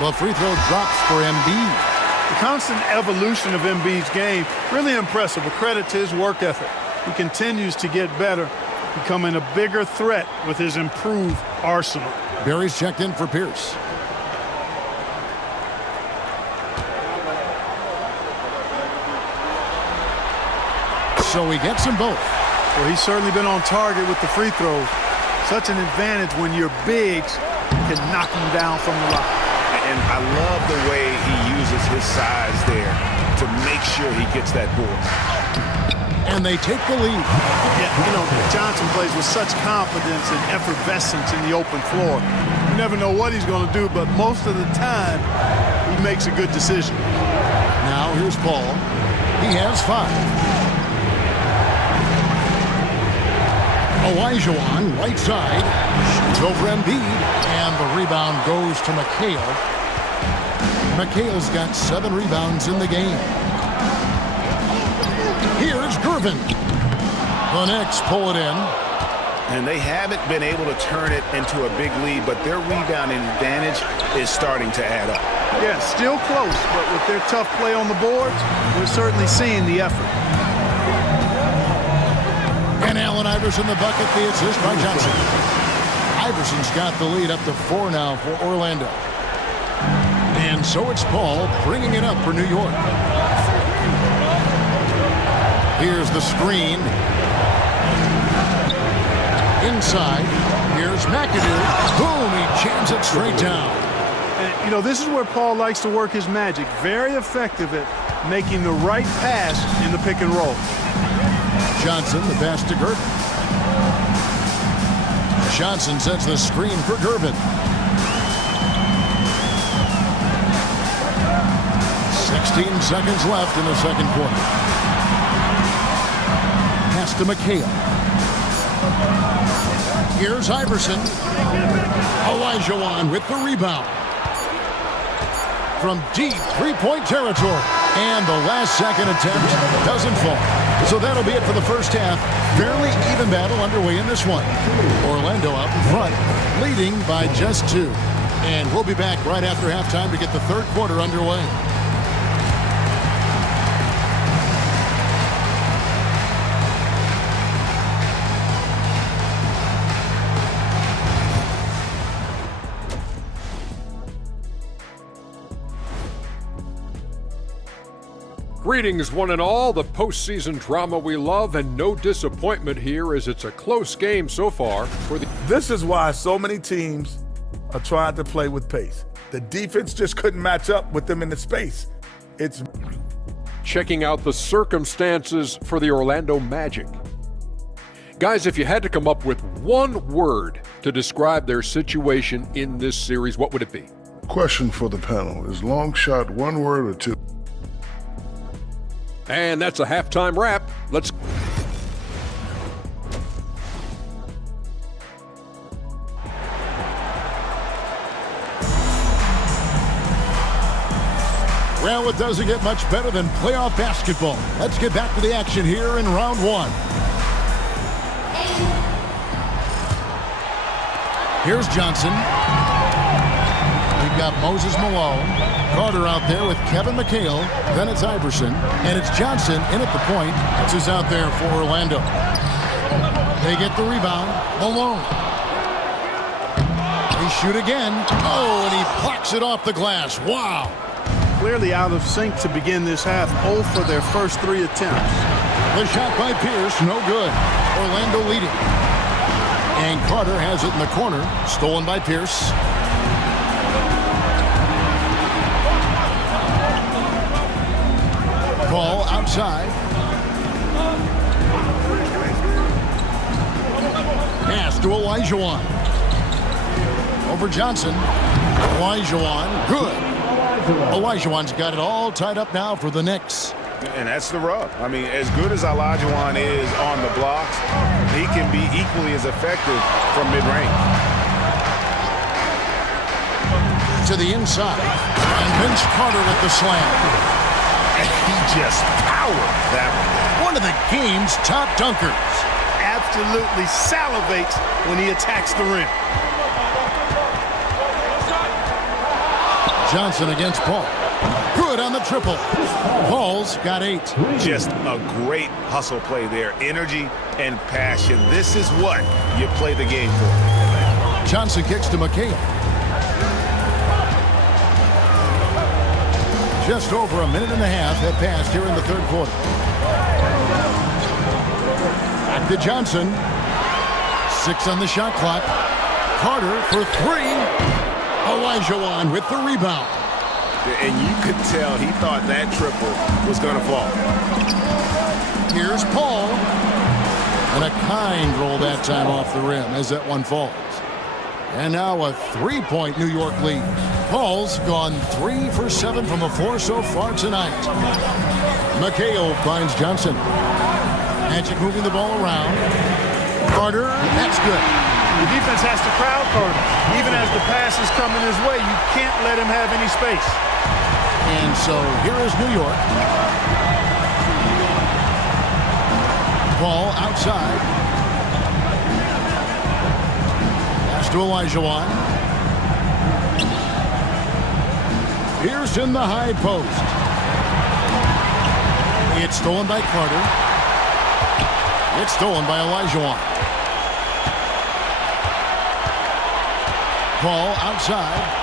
The free throw drops for Embiid. The constant evolution of Embiid's game, really impressive. A credit to his work ethic. He continues to get better, becoming a bigger threat with his improved arsenal. Barry's checked in for Pierce. So he gets them both. Well, he's certainly been on target with the free throws. Such an advantage when your bigs can knock him down from the line. And I love the way he uses his size there to make sure he gets that board. And they take the lead. Yeah, you know, Johnson plays with such confidence and effervescence in the open floor. You never know what he's going to do, but most of the time, he makes a good decision. Now here's Paul. He has 5. Olajuwon, right side. Shoots over Embiid, and the rebound goes to McHale. McHale's got 7 rebounds in the game. Here's Gervin. The Knicks pull it in. And they haven't been able to turn it into a big lead, but their rebounding advantage is starting to add up. Yeah, still close, but with their tough play on the boards, we're certainly seeing the effort. And Allen Iverson the bucket, the assist by Johnson. Iverson's got the lead up to 4 now for Orlando. And so it's Paul bringing it up for New York. Here's the screen. Inside. Here's McAdoo. Boom, he jams it straight down. And, you know, this is where Paul likes to work his magic. Very effective at making the right pass in the pick and roll. Johnson, the pass to Gervin. Johnson sets the screen for Gervin. 16 seconds left in the second quarter. Pass to McHale. Here's Iverson. Olajuwon with the rebound. From deep three-point territory. And the last second attempt doesn't fall. So that'll be it for the first half. Fairly even battle underway in this one. Orlando out in front, leading by just 2. And we'll be back right after halftime to get the third quarter underway. Greetings, one and all. The postseason drama we love, and no disappointment here as it's a close game so far for the. This is why so many teams are trying to play with pace. The defense just couldn't match up with them in the space. It's checking out the circumstances for the Orlando Magic. Guys, if you had to come up with one word to describe their situation in this series, what would it be? Question for the panel. Is long shot one word or two? And that's a halftime wrap. Let's. Well, it doesn't get much better than playoff basketball. Let's get back to the action here in round one. Here's Johnson. We've got Moses Malone. Carter out there with Kevin McHale. Then it's Iverson. And it's Johnson in at the point. That's who's out there for Orlando. They get the rebound. Malone. They shoot again. Oh, and he plucks it off the glass. Wow. Clearly out of sync to begin this half. 0 for their first 3 attempts. The shot by Pierce, no good. Orlando leading. And Carter has it in the corner. Stolen by Pierce. Ball outside. Pass to Olajuwon. Over Johnson. Olajuwon, good. Olajuwon's got it all tied up now for the Knicks. And that's the rub. I mean, as good as Olajuwon is on the blocks, he can be equally as effective from mid-range. To the inside. And Vince Carter with the slam. And he just powered that one. One of the game's top dunkers. Absolutely salivates when he attacks the rim. Johnson against Paul. Good on the triple. Paul's got 8. Just a great hustle play there. Energy and passion. This is what you play the game for. Johnson kicks to McHale. Just over a minute and a half had passed here in the third quarter. Back to Johnson. 6 on the shot clock. Carter for 3. Olajuwon with the rebound. And you could tell he thought that triple was going to fall. Here's Paul. And a kind roll that time off the rim as that one falls. And now a 3-point New York lead. Paul's gone 3 for 7 from the floor so far tonight. McHale finds Johnson. Magic moving the ball around. Carter, that's good. The defense has to crowd Carter. Even as the pass is coming his way, you can't let him have any space. And so here is New York. Ball outside. Pass to Olajuwon. Pierce in the high post. It's stolen by Carter. It's stolen by Olajuwon. Ball outside.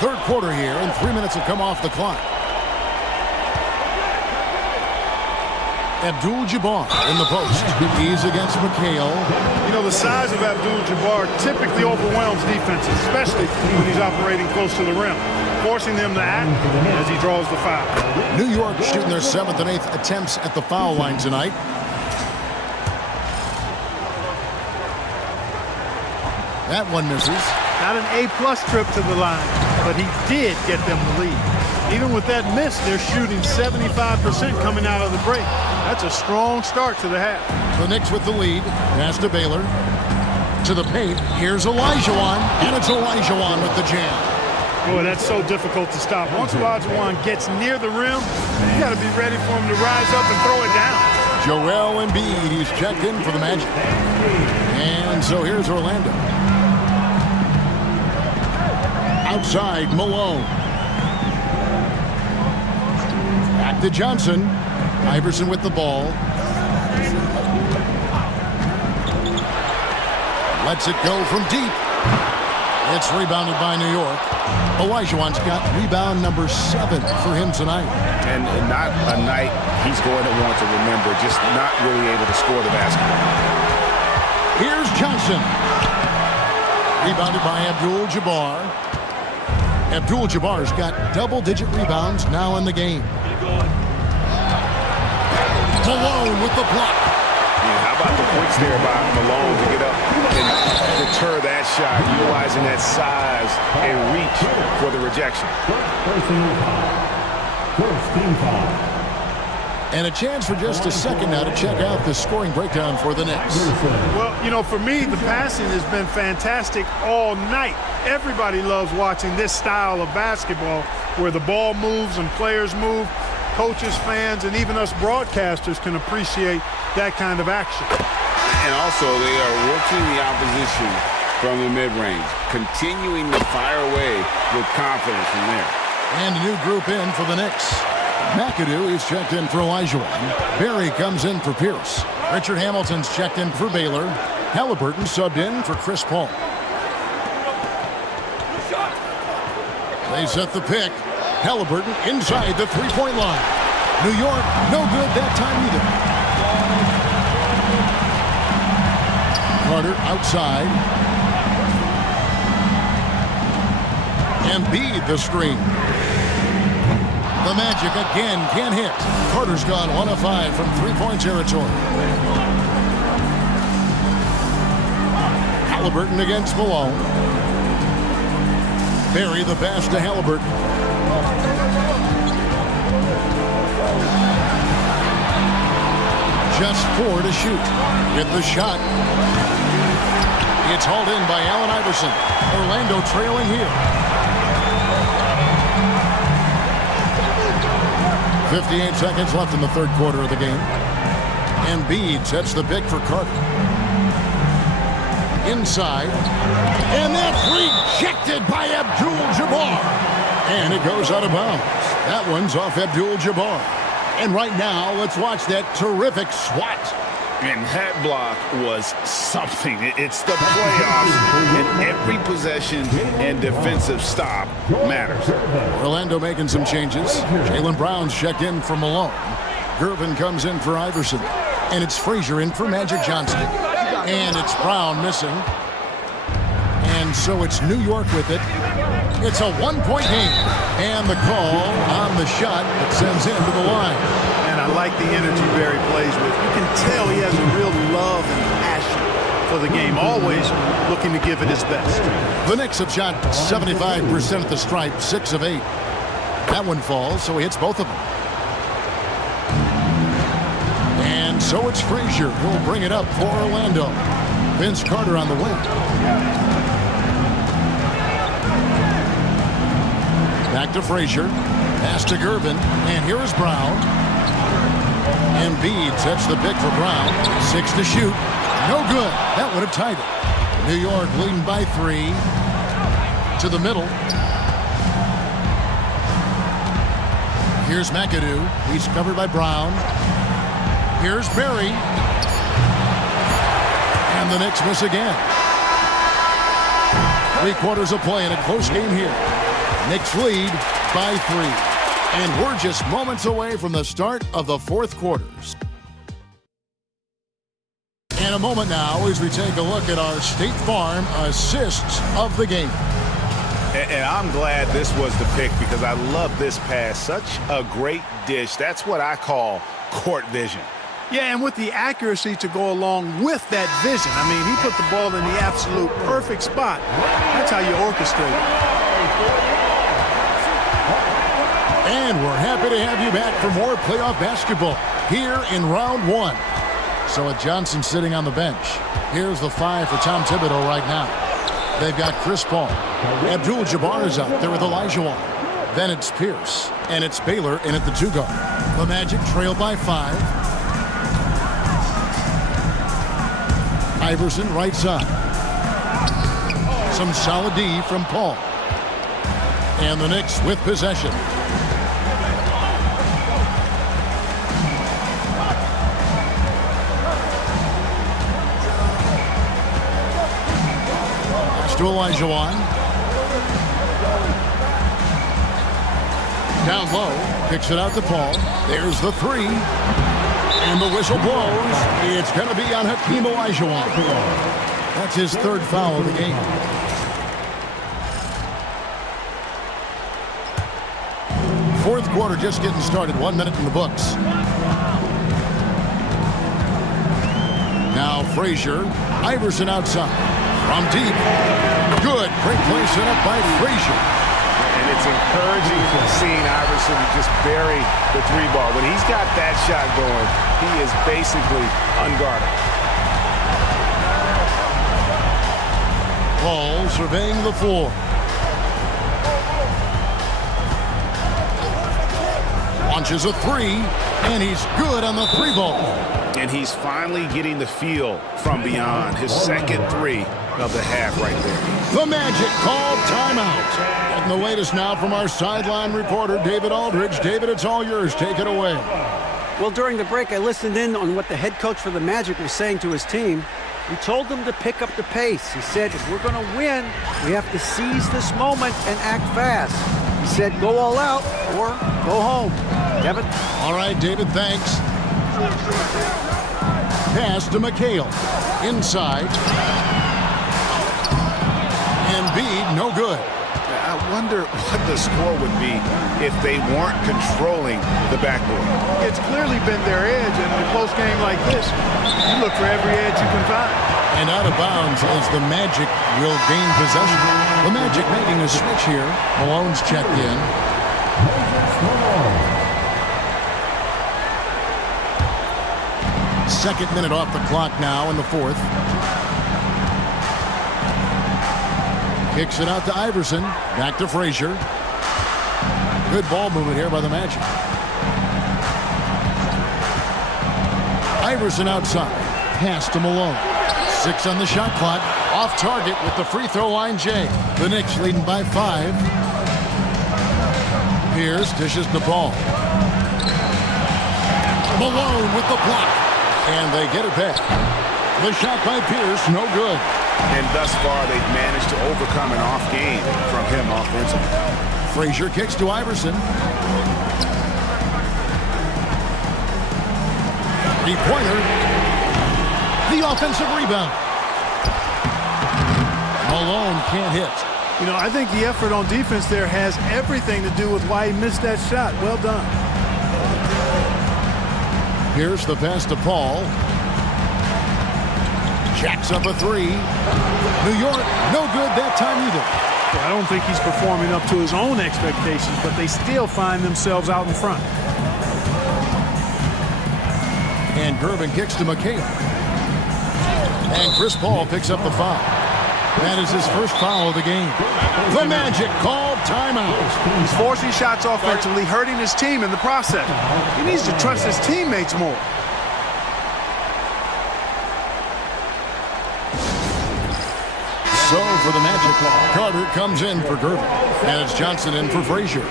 Third quarter here, and 3 minutes have come off the clock. Abdul-Jabbar in the post. He's against McHale. You know, the size of Abdul-Jabbar typically overwhelms defenses, especially when he's operating close to the rim, forcing them to act as he draws the foul. New York shooting their 7th and 8th attempts at the foul line tonight. That one misses. Not an A-plus trip to the line, but he did get them the lead. Even with that miss, they're shooting 75% coming out of the break. That's a strong start to the half. The Knicks with the lead. Pass to Baylor. To the paint. Here's Olajuwon, and it's Olajuwon with the jam. Boy, that's so difficult to stop. Once Olajuwon gets near the rim, you got to be ready for him to rise up and throw it down. Joel Embiid, he's checked in for the Magic. And so here's Orlando. Outside, Malone. Back to Johnson. Iverson with the ball. Lets it go from deep. It's rebounded by New York. Olajuwon's got rebound number 7 for him tonight. And not a night he's going to want to remember, just not really able to score the basketball. Here's Johnson. Rebounded by Abdul-Jabbar. Abdul-Jabbar's got double-digit rebounds now in the game. Malone with the block. Yeah, how about the quicks there by Malone to get up and deter that shot, utilizing that size and reach for the rejection. First team foul. And a chance for just a second now to check out the scoring breakdown for the Knicks. Well, you know, for me, the passing has been fantastic all night. Everybody loves watching this style of basketball where the ball moves and players move. Coaches, fans, and even us broadcasters can appreciate that kind of action. And also, they are working the opposition from the mid-range, continuing to fire away with confidence from there. And a new group in for the Knicks. McAdoo is checked in for Olajuwon. Berry comes in for Pierce. Richard Hamilton's checked in for Baylor. Halliburton subbed in for Chris Paul. They set the pick. Halliburton inside the three-point line. New York, no good that time either. Carter outside. Embiid the screen. The Magic again can't hit. Carter's gone 1 of 5 from three-point territory. Halliburton against Malone. Berry the pass to Halliburton. Just 4 to shoot. Get the shot. It's hauled in by Allen Iverson. Orlando trailing here. 58 seconds left in the third quarter of the game. Embiid sets the pick for Carter. Inside. And that's rejected by Abdul-Jabbar. And it goes out of bounds. That one's off Abdul-Jabbar. And right now, let's watch that terrific swat. And that block was something. It's the playoffs, and every possession and defensive stop matters. Orlando making some changes. Jaylen Brown's checked in for Malone. Gervin comes in for Iverson. And it's Frazier in for Magic Johnson. And it's Brown missing. And so it's New York with it. It's a one-point game. And the call on the shot that sends him to the line. And I like the energy Barry plays with. You can tell he has a real love and passion for the game, always looking to give it his best. The Knicks have shot 75% at the stripe, 6 of 8. That one falls, so he hits both of them. And so it's Frazier who'll bring it up for Orlando. Vince Carter on the wing. Back to Frazier. Pass to Gervin. And here is Brown. Embiid sets the pick for Brown. 6 to shoot. No good. That would have tied it. New York leading by 3. To the middle. Here's McAdoo. He's covered by Brown. Here's Berry. And the Knicks miss again. 3 quarters of play in a close game here. Knicks lead by 3. And we're just moments away from the start of the fourth quarters. And a moment now as we take a look at our State Farm assists of the game. And I'm glad this was the pick because I love this pass. Such a great dish. That's what I call court vision. Yeah, and with the accuracy to go along with that vision. I mean, he put the ball in the absolute perfect spot. That's how you orchestrate it. And we're happy to have you back for more playoff basketball here in round 1. So with Johnson sitting on the bench, here's the 5 for Tom Thibodeau right now. They've got Chris Paul. Abdul-Jabbar is out there with Olajuwon. Then it's Pierce. And it's Baylor in at the 2 guard. The Magic trail by 5. Iverson right side. Some solid D from Paul. And the Knicks with possession. To Olajuwon. Down low, kicks it out to Paul. There's the three. And the whistle blows. It's going to be on Hakeem Olajuwon. That's his third foul of the game. Fourth quarter just getting started. 1 minute in the books. Now Frazier. Iverson outside. From deep. Good. Great play set up by Frazier. And it's encouraging seeing Iverson just bury the three ball. When he's got that shot going, he is basically unguarded. Paul surveying the floor. Launches a three, and he's good on the three ball. And he's finally getting the feel from beyond. His second three of the half right there. The Magic called timeout. Getting the latest now from our sideline reporter, David Aldridge. David, it's all yours. Take it away. Well, during the break, I listened in on what the head coach for the Magic was saying to his team. He told them to pick up the pace. He said, if we're going to win, we have to seize this moment and act fast. He said, go all out or go home. Kevin? All right, David, thanks. Pass to McHale. Inside. Embiid, no good. I wonder what the score would be if they weren't controlling the backboard. It's clearly been their edge, and in a close game like this, you look for every edge you can find. And out of bounds as the Magic will gain possession. The Magic making a switch here. Malone's checked in. Second minute off the clock now in the fourth. Kicks it out to Iverson. Back to Frazier. Good ball movement here by the Magic. Iverson outside. Pass to Malone. 6 on the shot clock. Off target with the free throw line, Jay. The Knicks leading by 5. Pierce dishes to Paul. Malone with the block. And they get it back. The shot by Pierce, no good. And thus far, they've managed to overcome an off game from him offensively. Frazier kicks to Iverson. Three-pointer. The offensive rebound. Malone can't hit. You know, I think the effort on defense there has everything to do with why he missed that shot. Well done. Here's the pass to Paul. Jacks up a three. New York, no good that time either. I don't think he's performing up to his own expectations, but they still find themselves out in front. And Gervin kicks to McHale. And Chris Paul picks up the foul. That is his first foul of the game. The Magic called timeout. He's forcing shots offensively, hurting his team in the process. He needs to trust his teammates more. So for the Magic, Carter comes in for Gervin. And it's Johnson in for Frazier.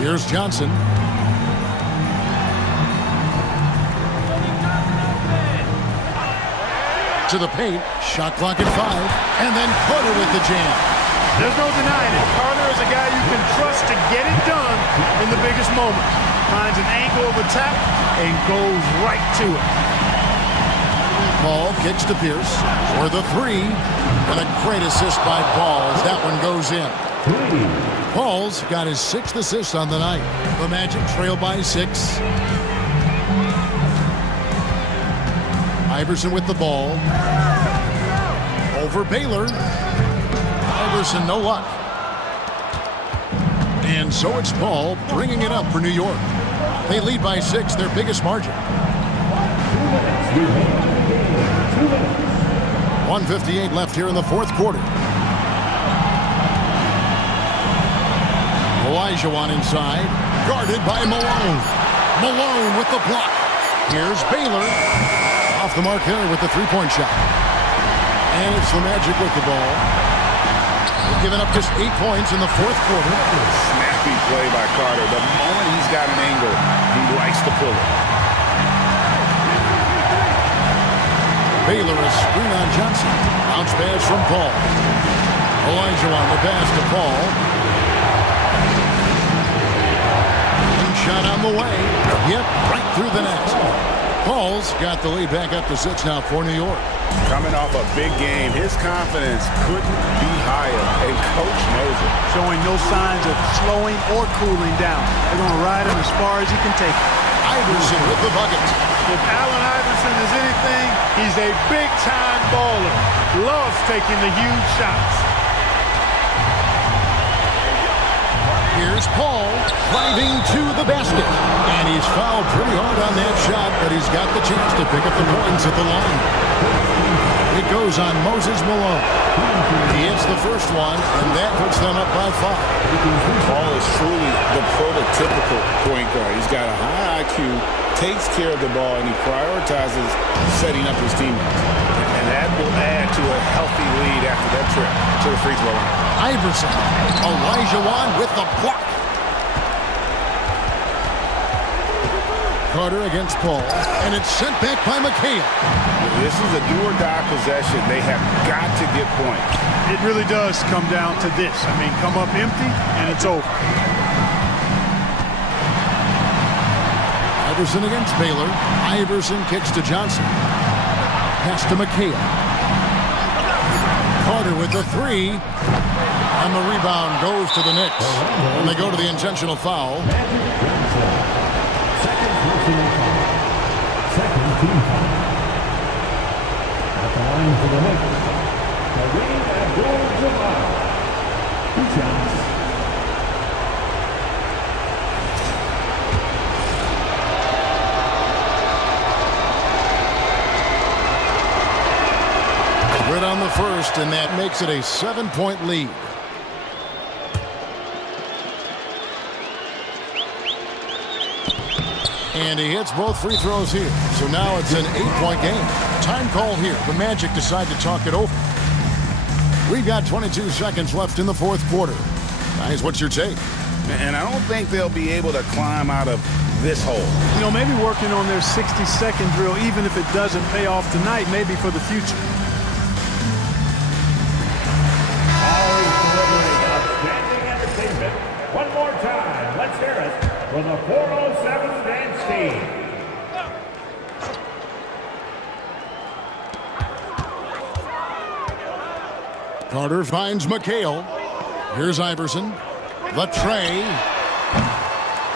Here's Johnson. To the paint, shot clock at 5, and then Carter with the jam. There's no denying it. Carter is a guy you can trust to get it done in the biggest moments. Finds an angle of attack and goes right to it. Paul kicks to Pierce for the three, and a great assist by Paul as that one goes in. Paul's got his 6th assist on the night. The Magic trail by 6. Iverson with the ball. Over Baylor. Iverson, no luck. And so it's Paul bringing it up for New York. They lead by 6, their biggest margin. 1:58 left here in the fourth quarter. Olajuwon inside, guarded by Malone. Malone with the block. Here's Baylor. Off the mark there with the three-point shot. And it's the Magic with the ball. giving up just 8 points in the fourth quarter. Snappy play by Carter. The moment he's got an angle, he likes to pull it. Baylor a screen on Johnson. Bounce pass from Paul. Olajuwon the pass to Paul. And shot on the way. Yet right through the net. Paul's got the lead back up to 6 now for New York. Coming off a big game, his confidence couldn't be higher, and Coach knows it. Showing no signs of slowing or cooling down. They're going to ride him as far as he can take it. Iverson with the bucket. If Allen Iverson is anything, he's a big-time baller. Loves taking the huge shots. Here's Paul driving to the basket. And he's fouled pretty hard on that shot, but he's got the chance to pick up the points at the line. It goes on Moses Malone. He hits the first one, and that puts them up by 5. Paul is truly the prototypical point guard. He's got a high IQ, takes care of the ball, and he prioritizes setting up his teammates. And that will add to a healthy lead after that trip to the free throw line. Iverson. Olajuwon with the block. Carter against Paul, and it's sent back by McHale. This is a do-or-die possession. They have got to get points. It really does come down to this. I mean, come up empty, and it's over. Iverson against Baylor. Iverson kicks to Johnson. Pass to McHale. Carter with the 3. And the rebound goes to the Knicks. And they go to the intentional foul. Second team foul. At the line for the Knicks, Kareem Abdul-Jabbar. 2 shots. Right on the first, and that makes it a 7-point lead. And he hits both free throws here. So now it's an 8-point game. Time call here. The Magic decide to talk it over. We've got 22 seconds left in the fourth quarter. Guys, what's your take? And I don't think they'll be able to climb out of this hole. You know, maybe working on their 60-second drill, even if it doesn't pay off tonight, maybe for the future. Always delivering outstanding entertainment. One more time, let's hear it for the 407 dance team. Carter finds McHale. Here's Iverson. The tray.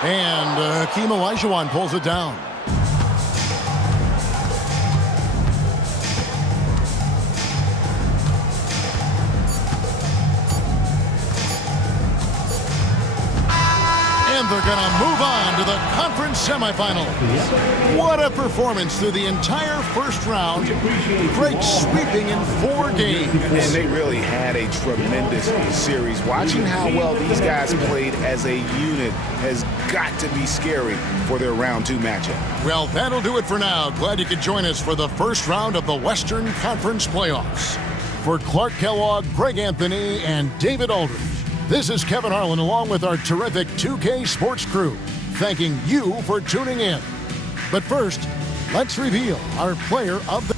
And Hakeem Olajuwon pulls it down. And they're going to move on to the conference semifinal. What a performance through the entire first round. Great sweeping in 4 games. And they really had a tremendous series. Watching how well these guys played as a unit has got to be scary for their round 2 matchup. Well, that'll do it for now. Glad you could join us for the first round of the Western Conference playoffs. For Clark Kellogg, Greg Anthony, and David Aldridge, this is Kevin Harlan along with our terrific 2K Sports crew, thanking you for tuning in. But first, let's reveal our player of the